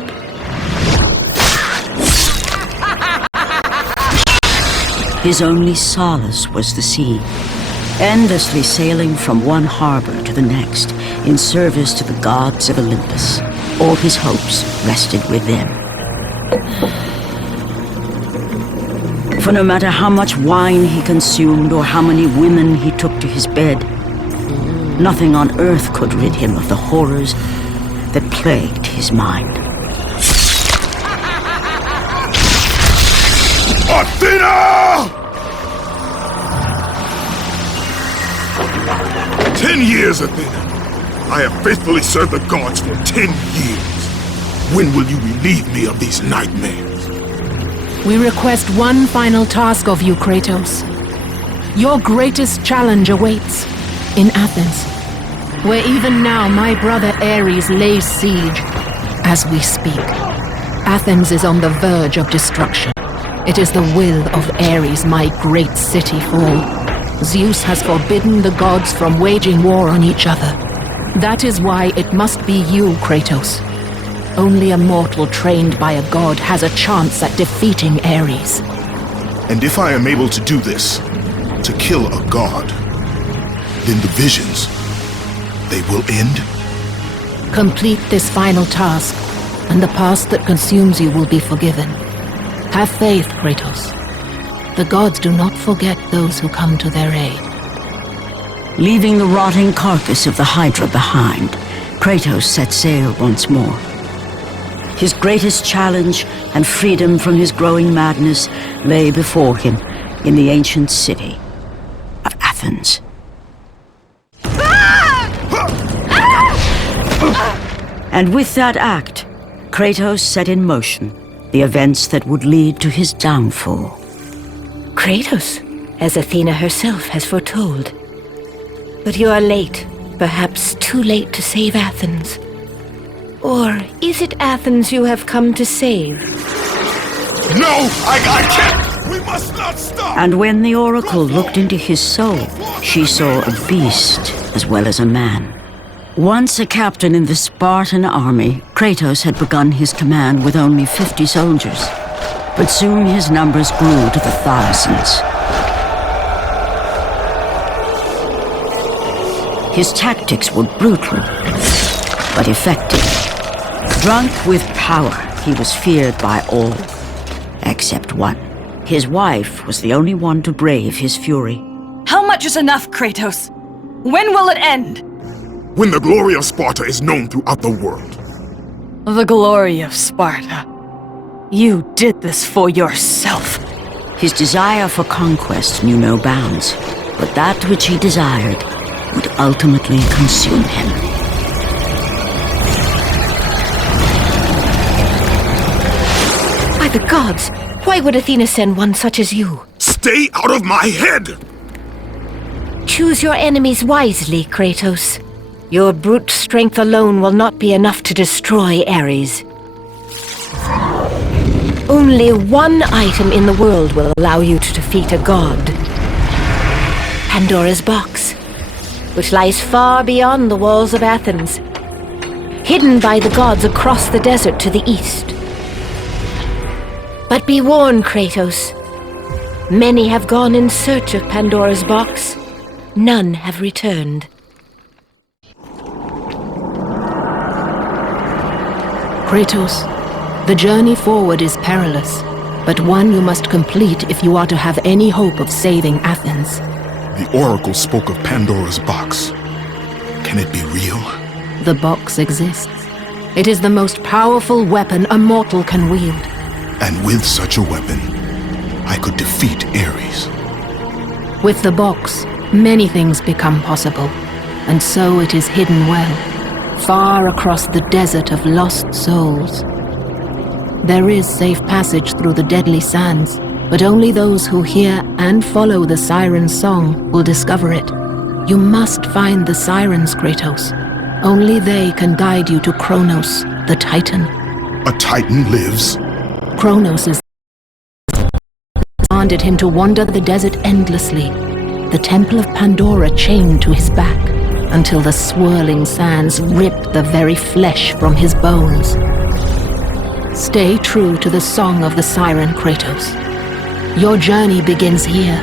His only solace was the sea, endlessly sailing from one harbor to the next in service to the gods of Olympus. All his hopes rested with them. For no matter how much wine he consumed or how many women he took to his bed, nothing on earth could rid him of the horrors that plagued his mind. Athena! 10 years, Athena. I have faithfully served the gods for 10 years. When will you relieve me of these nightmares? We request one final task of you, Kratos. Your greatest challenge awaits in Athens, where even now my brother Ares lays siege as we speak. Athens is on the verge of destruction. It is the will of Ares my great city fall. Zeus has forbidden the gods from waging war on each other. That is why it must be you, Kratos. Only a mortal trained by a god has a chance at defeating Ares. And if I am able to do this, to kill a god, then the visions, they will end? Complete this final task, and the past that consumes you will be forgiven. Have faith, Kratos. The gods do not forget those who come to their aid. Leaving the rotting carcass of the Hydra behind, Kratos set sail once more. His greatest challenge and freedom from his growing madness lay before him, in the ancient city of Athens. And with that act, Kratos set in motion the events that would lead to his downfall. Kratos, as Athena herself has foretold. But you are late, perhaps too late to save Athens. Or is it Athens you have come to save? No, I can't! We must not stop! And when the Oracle looked into his soul, she saw a beast as well as a man. Once a captain in the Spartan army, Kratos had begun his command with only 50 soldiers. But soon his numbers grew to the thousands. His tactics were brutal, but effective. Drunk with power, he was feared by all, except one. His wife was the only one to brave his fury. How much is enough, Kratos? When will it end? When the glory of Sparta is known throughout the world. The glory of Sparta. You did this for yourself. His desire for conquest knew no bounds, but that which he desired would ultimately consume him. By the gods, why would Athena send one such as you? Stay out of my head! Choose your enemies wisely, Kratos. Your brute strength alone will not be enough to destroy Ares. Only one item in the world will allow you to defeat a god. Pandora's box, which lies far beyond the walls of Athens, hidden by the gods across the desert to the east. But be warned, Kratos. Many have gone in search of Pandora's box. None have returned. Kratos, the journey forward is perilous, but one you must complete if you are to have any hope of saving Athens. The Oracle spoke of Pandora's box. Can it be real? The box exists. It is the most powerful weapon a mortal can wield. And with such a weapon, I could defeat Ares. With the box, many things become possible, and so it is hidden well, far across the desert of lost souls. There is safe passage through the deadly sands, but only those who hear and follow the siren's song will discover it. You must find the sirens, Kratos. Only they can guide you to Kronos, the Titan. A Titan lives? Kronos is commanded him to wander the desert endlessly, the temple of Pandora chained to his back, until the swirling sands rip the very flesh from his bones. Stay true to the song of the siren, Kratos. Your journey begins here.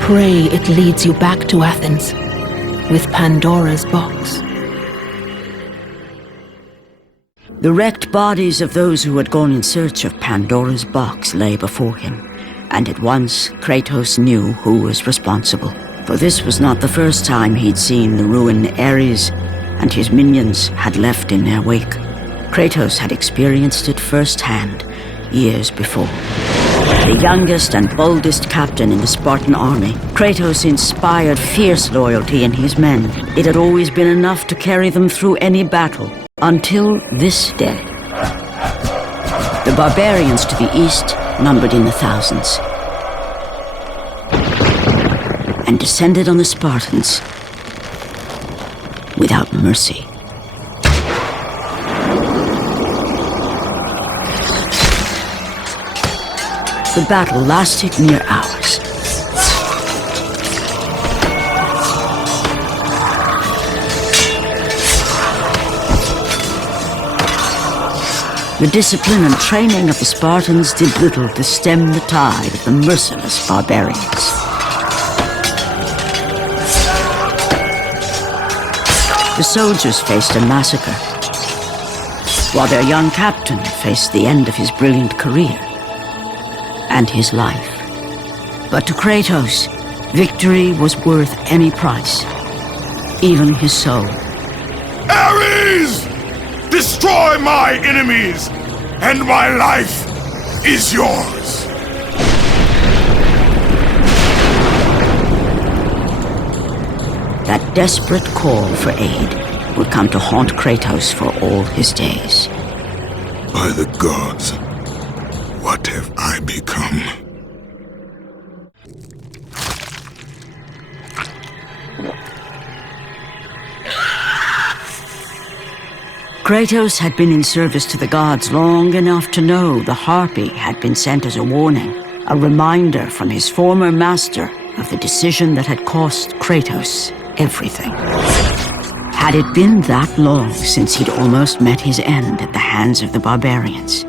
Pray it leads you back to Athens, with Pandora's box. The wrecked bodies of those who had gone in search of Pandora's box lay before him, and at once Kratos knew who was responsible. For this was not the first time he'd seen the ruin Ares and his minions had left in their wake. Kratos had experienced it firsthand, years before. The youngest and boldest captain in the Spartan army, Kratos inspired fierce loyalty in his men. It had always been enough to carry them through any battle, until this day. The barbarians to the east numbered in the thousands, and descended on the Spartans without mercy. The battle lasted near hours. The discipline and training of the Spartans did little to stem the tide of the merciless barbarians. The soldiers faced a massacre, while their young captain faced the end of his brilliant career and his life. But to Kratos, victory was worth any price, even his soul. Ares! Destroy my enemies, and my life is yours. that desperate call for aid would come to haunt Kratos for all his days. By the gods, what have I become? Kratos had been in service to the gods long enough to know the Harpy had been sent as a warning, a reminder from his former master of the decision that had cost Kratos everything. Had it been that long since he'd almost met his end at the hands of the barbarians?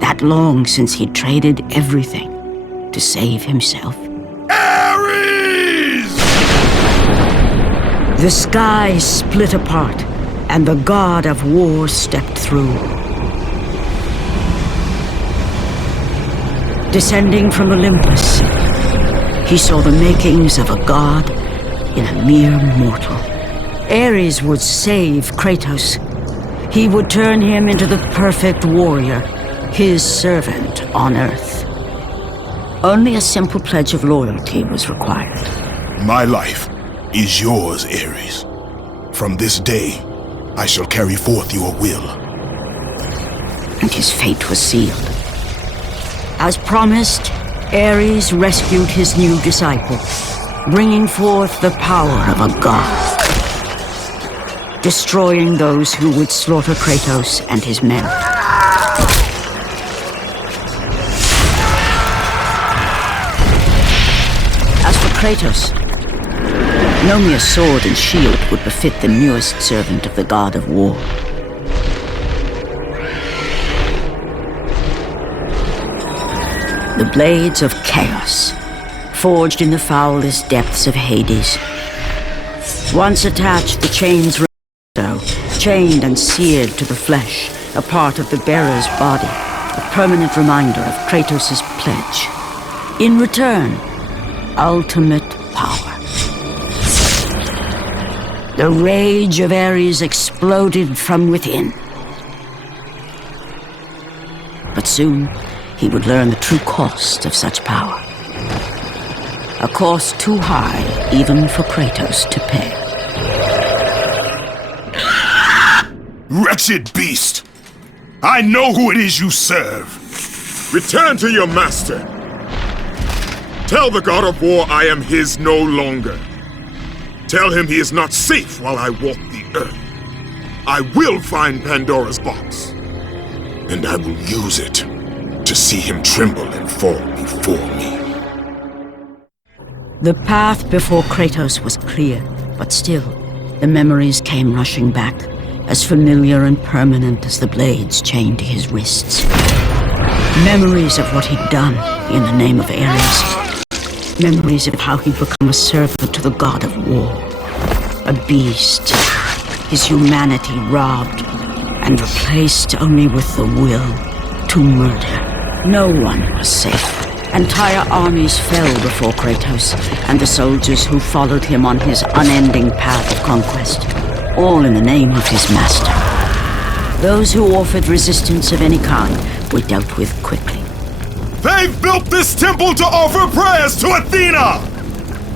That long since he'd traded everything to save himself? Ares! The sky split apart, and the god of war stepped through. Descending from Olympus, he saw the makings of a god in a mere mortal. Ares would save Kratos. He would turn him into the perfect warrior, his servant on Earth. Only a simple pledge of loyalty was required. My life is yours, Ares. From this day, I shall carry forth your will. And his fate was sealed. As promised, Ares rescued his new disciple, bringing forth the power of a god, destroying those who would slaughter Kratos and his men. As for Kratos, no mere sword and shield would befit the newest servant of the god of war. The blades of chaos, forged in the foulest depths of Hades. Once attached, the chains remained so, chained and seared to the flesh, a part of the bearer's body, a permanent reminder of Kratos' pledge. In return, ultimate power. The rage of Ares exploded from within. But soon, he would learn the true cost of such power. A cost too high even for Kratos to pay. Wretched beast! I know who it is you serve! Return to your master! Tell the god of war I am his no longer. Tell him he is not safe while I walk the earth. I will find Pandora's box, and I will use it to see him tremble and fall before me. The path before Kratos was clear, but still, the memories came rushing back, as familiar and permanent as the blades chained to his wrists. Memories of what he'd done in the name of Ares. Memories of how he'd become a servant to the god of war. A beast, his humanity robbed and replaced only with the will to murder. No one was safe. Entire armies fell before Kratos and the soldiers who followed him on his unending path of conquest, all in the name of his master. Those who offered resistance of any kind were dealt with quickly. They've built this temple to offer prayers to Athena!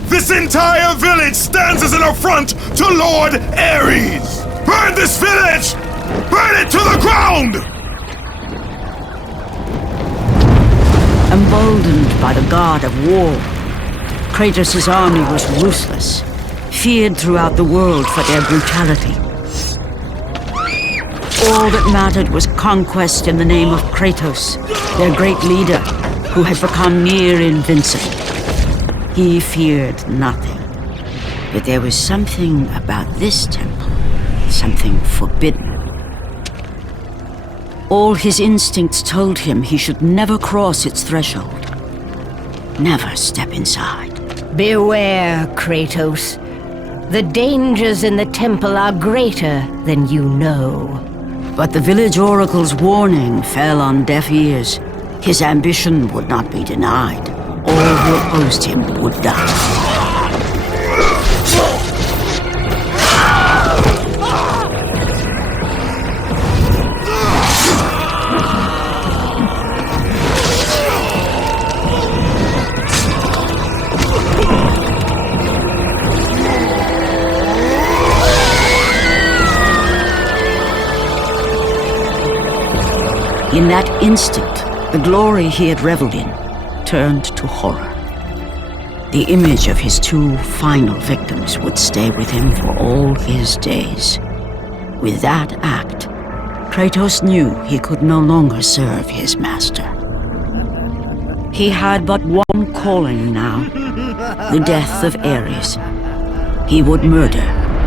This entire village stands as an affront to Lord Ares! Burn this village! Burn it to the ground! Emboldened by the god of war, Kratos' army was ruthless, feared throughout the world for their brutality. All that mattered was conquest in the name of Kratos, their great leader, who had become near invincible. He feared nothing. But there was something about this temple, something forbidden. All his instincts told him he should never cross its threshold. Never step inside. Beware, Kratos. The dangers in the temple are greater than you know. But the village oracle's warning fell on deaf ears. His ambition would not be denied. All who opposed him would die. In that instant, the glory he had reveled in turned to horror. The image of his two final victims would stay with him for all his days. With that act, Kratos knew he could no longer serve his master. He had but one calling now, the death of Ares. He would murder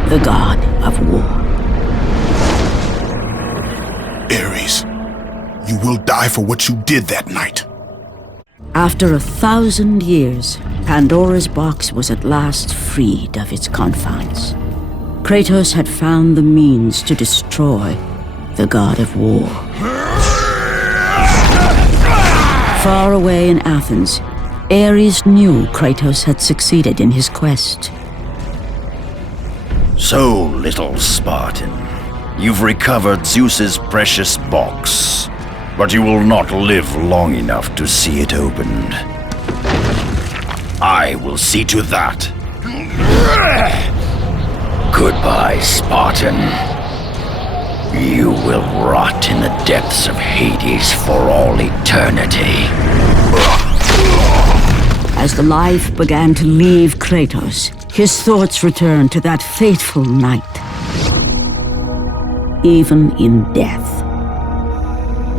the god of war. Ares, you will die for what you did that night. After 1,000 years, Pandora's box was at last freed of its confines. Kratos had found the means to destroy the god of war. Far away in Athens, Ares knew Kratos had succeeded in his quest. So, little Spartan, you've recovered Zeus's precious box, but you will not live long enough to see it opened. I will see to that. Goodbye, Spartan. You will rot in the depths of Hades for all eternity. As the life began to leave Kratos, his thoughts returned to that fateful night. Even in death,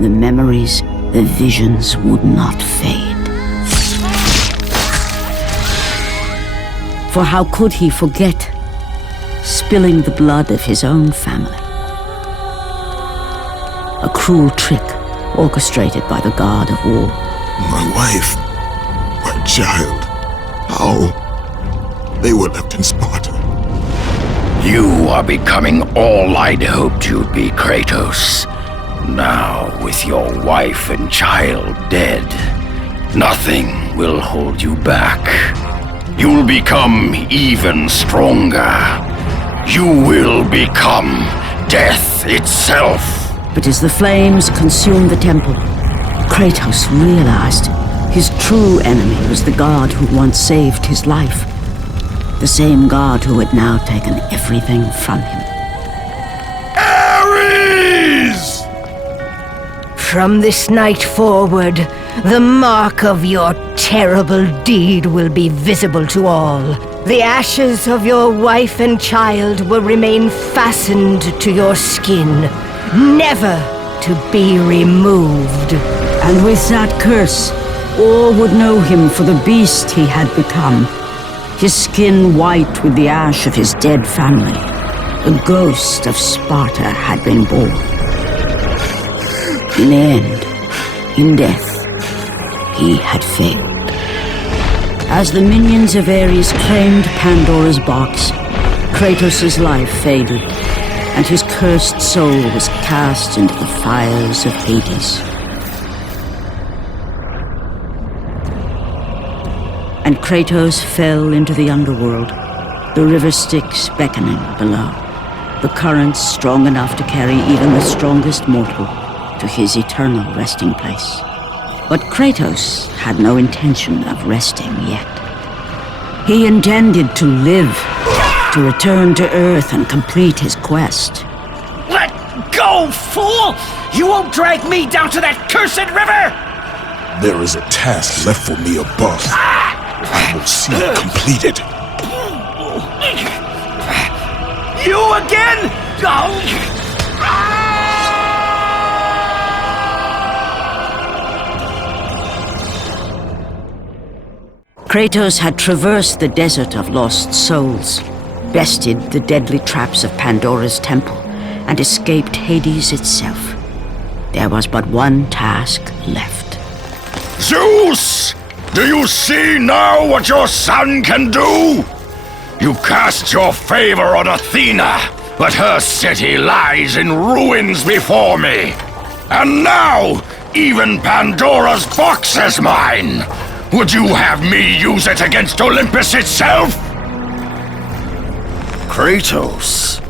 the memories, the visions would not fade. For how could he forget spilling the blood of his own family? A cruel trick orchestrated by the god of war. My wife, my child, how? They were left in Sparta. You are becoming all I'd hoped you'd be, Kratos. Now, with your wife and child dead, nothing will hold you back. You'll become even stronger. You will become death itself. But as the flames consumed the temple, Kratos realized his true enemy was the god who once saved his life. The same god who had now taken everything from him. Ares! From this night forward, the mark of your terrible deed will be visible to all. The ashes of your wife and child will remain fastened to your skin, never to be removed. And with that curse, all would know him for the beast he had become. His skin white with the ash of his dead family. The ghost of Sparta had been born. In the end, in death, he had failed. As the minions of Ares claimed Pandora's box, Kratos' life faded, and his cursed soul was cast into the fires of Hades. And Kratos fell into the underworld, the river Styx beckoning below, the currents strong enough to carry even the strongest mortal to his eternal resting place. But Kratos had no intention of resting yet. He intended to live, to return to Earth and complete his quest. Let go, fool! You won't drag me down to that cursed river! There is a task left for me above. I will see it completed. You again? Kratos had traversed the desert of lost souls, bested the deadly traps of Pandora's temple, and escaped Hades itself. There was but one task left. Zeus! Do you see now what your son can do? You cast your favor on Athena, but her city lies in ruins before me. And now, even Pandora's box is mine. Would you have me use it against Olympus itself? Kratos,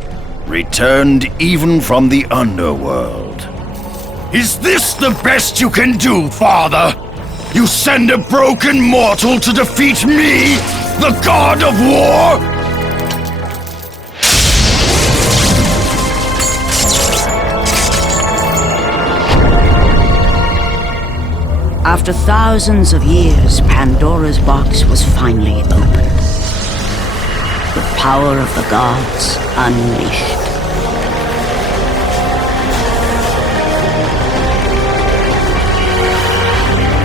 returned even from the underworld. Is this the best you can do, father? You send a broken mortal to defeat me, the god of war? After thousands of years, Pandora's box was finally opened. The power of the gods unleashed.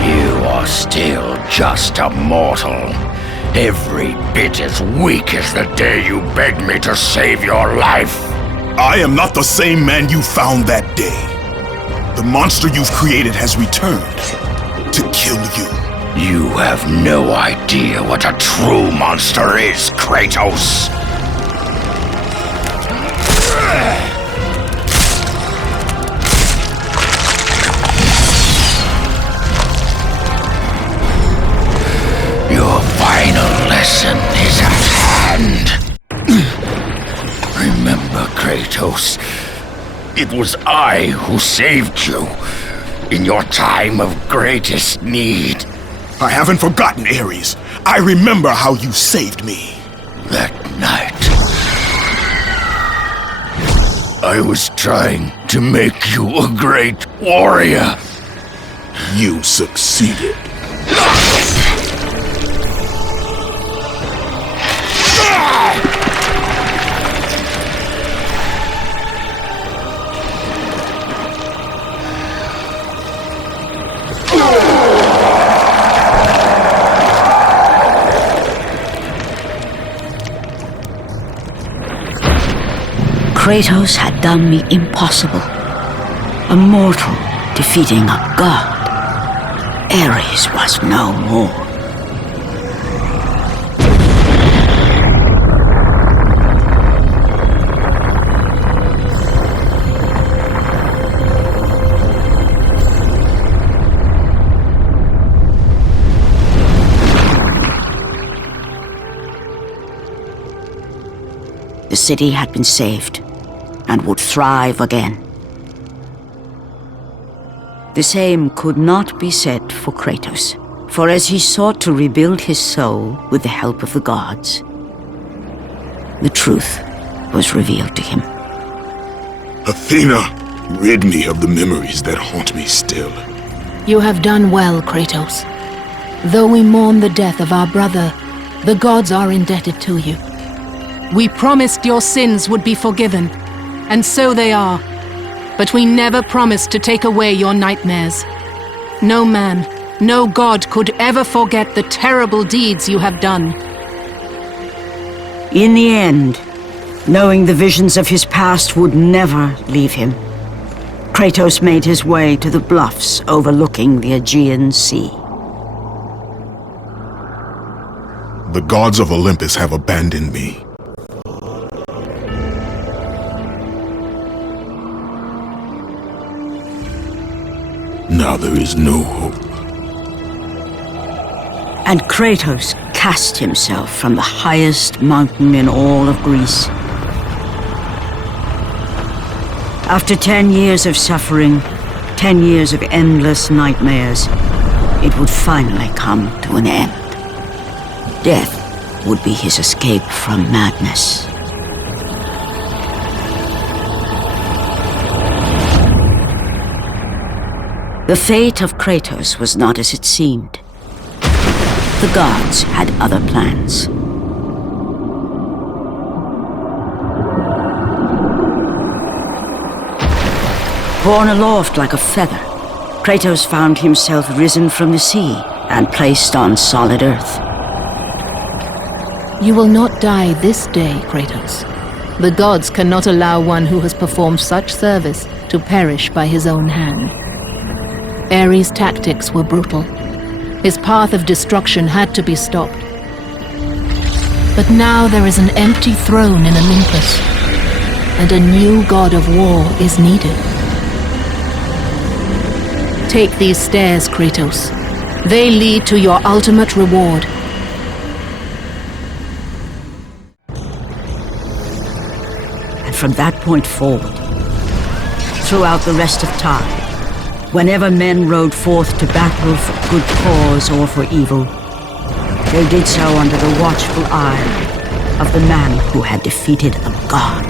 You are still just a mortal. Every bit as weak as the day you begged me to save your life. I am not the same man you found that day. The monster you've created has returned to kill you. You have no idea what a true monster is, Kratos. Your final lesson is at hand. Remember, Kratos, it was I who saved you in your time of greatest need. I haven't forgotten, Ares. I remember how you saved me. That night, I was trying to make you a great warrior. You succeeded. Kratos had done the impossible. A mortal defeating a god. Ares was no more. The city had been saved and would thrive again. The same could not be said for Kratos, for as he sought to rebuild his soul with the help of the gods, the truth was revealed to him. Athena, rid me of the memories that haunt me still. You have done well, Kratos. Though we mourn the death of our brother, the gods are indebted to you. We promised your sins would be forgiven, and so they are. But we never promised to take away your nightmares. No man, no god could ever forget the terrible deeds you have done. In the end, knowing the visions of his past would never leave him, Kratos made his way to the bluffs overlooking the Aegean Sea. The gods of Olympus have abandoned me. Now there is no hope. And Kratos cast himself from the highest mountain in all of Greece. After 10 years of suffering, 10 years of endless nightmares, it would finally come to an end. Death would be his escape from madness. The fate of Kratos was not as it seemed. The gods had other plans. Borne aloft like a feather, Kratos found himself risen from the sea and placed on solid earth. You will not die this day, Kratos. The gods cannot allow one who has performed such service to perish by his own hand. Ares' tactics were brutal. His path of destruction had to be stopped. But now there is an empty throne in Olympus, and a new god of war is needed. Take these stairs, Kratos. They lead to your ultimate reward. And from that point forward, throughout the rest of time, whenever men rode forth to battle for good cause or for evil, they did so under the watchful eye of the man who had defeated a god.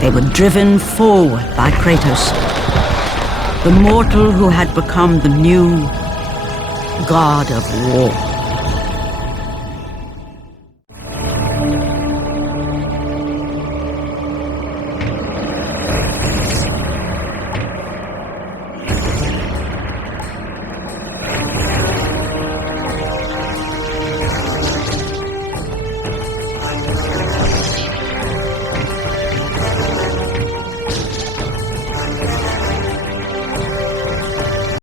They were driven forward by Kratos, The mortal who had become the new god of war.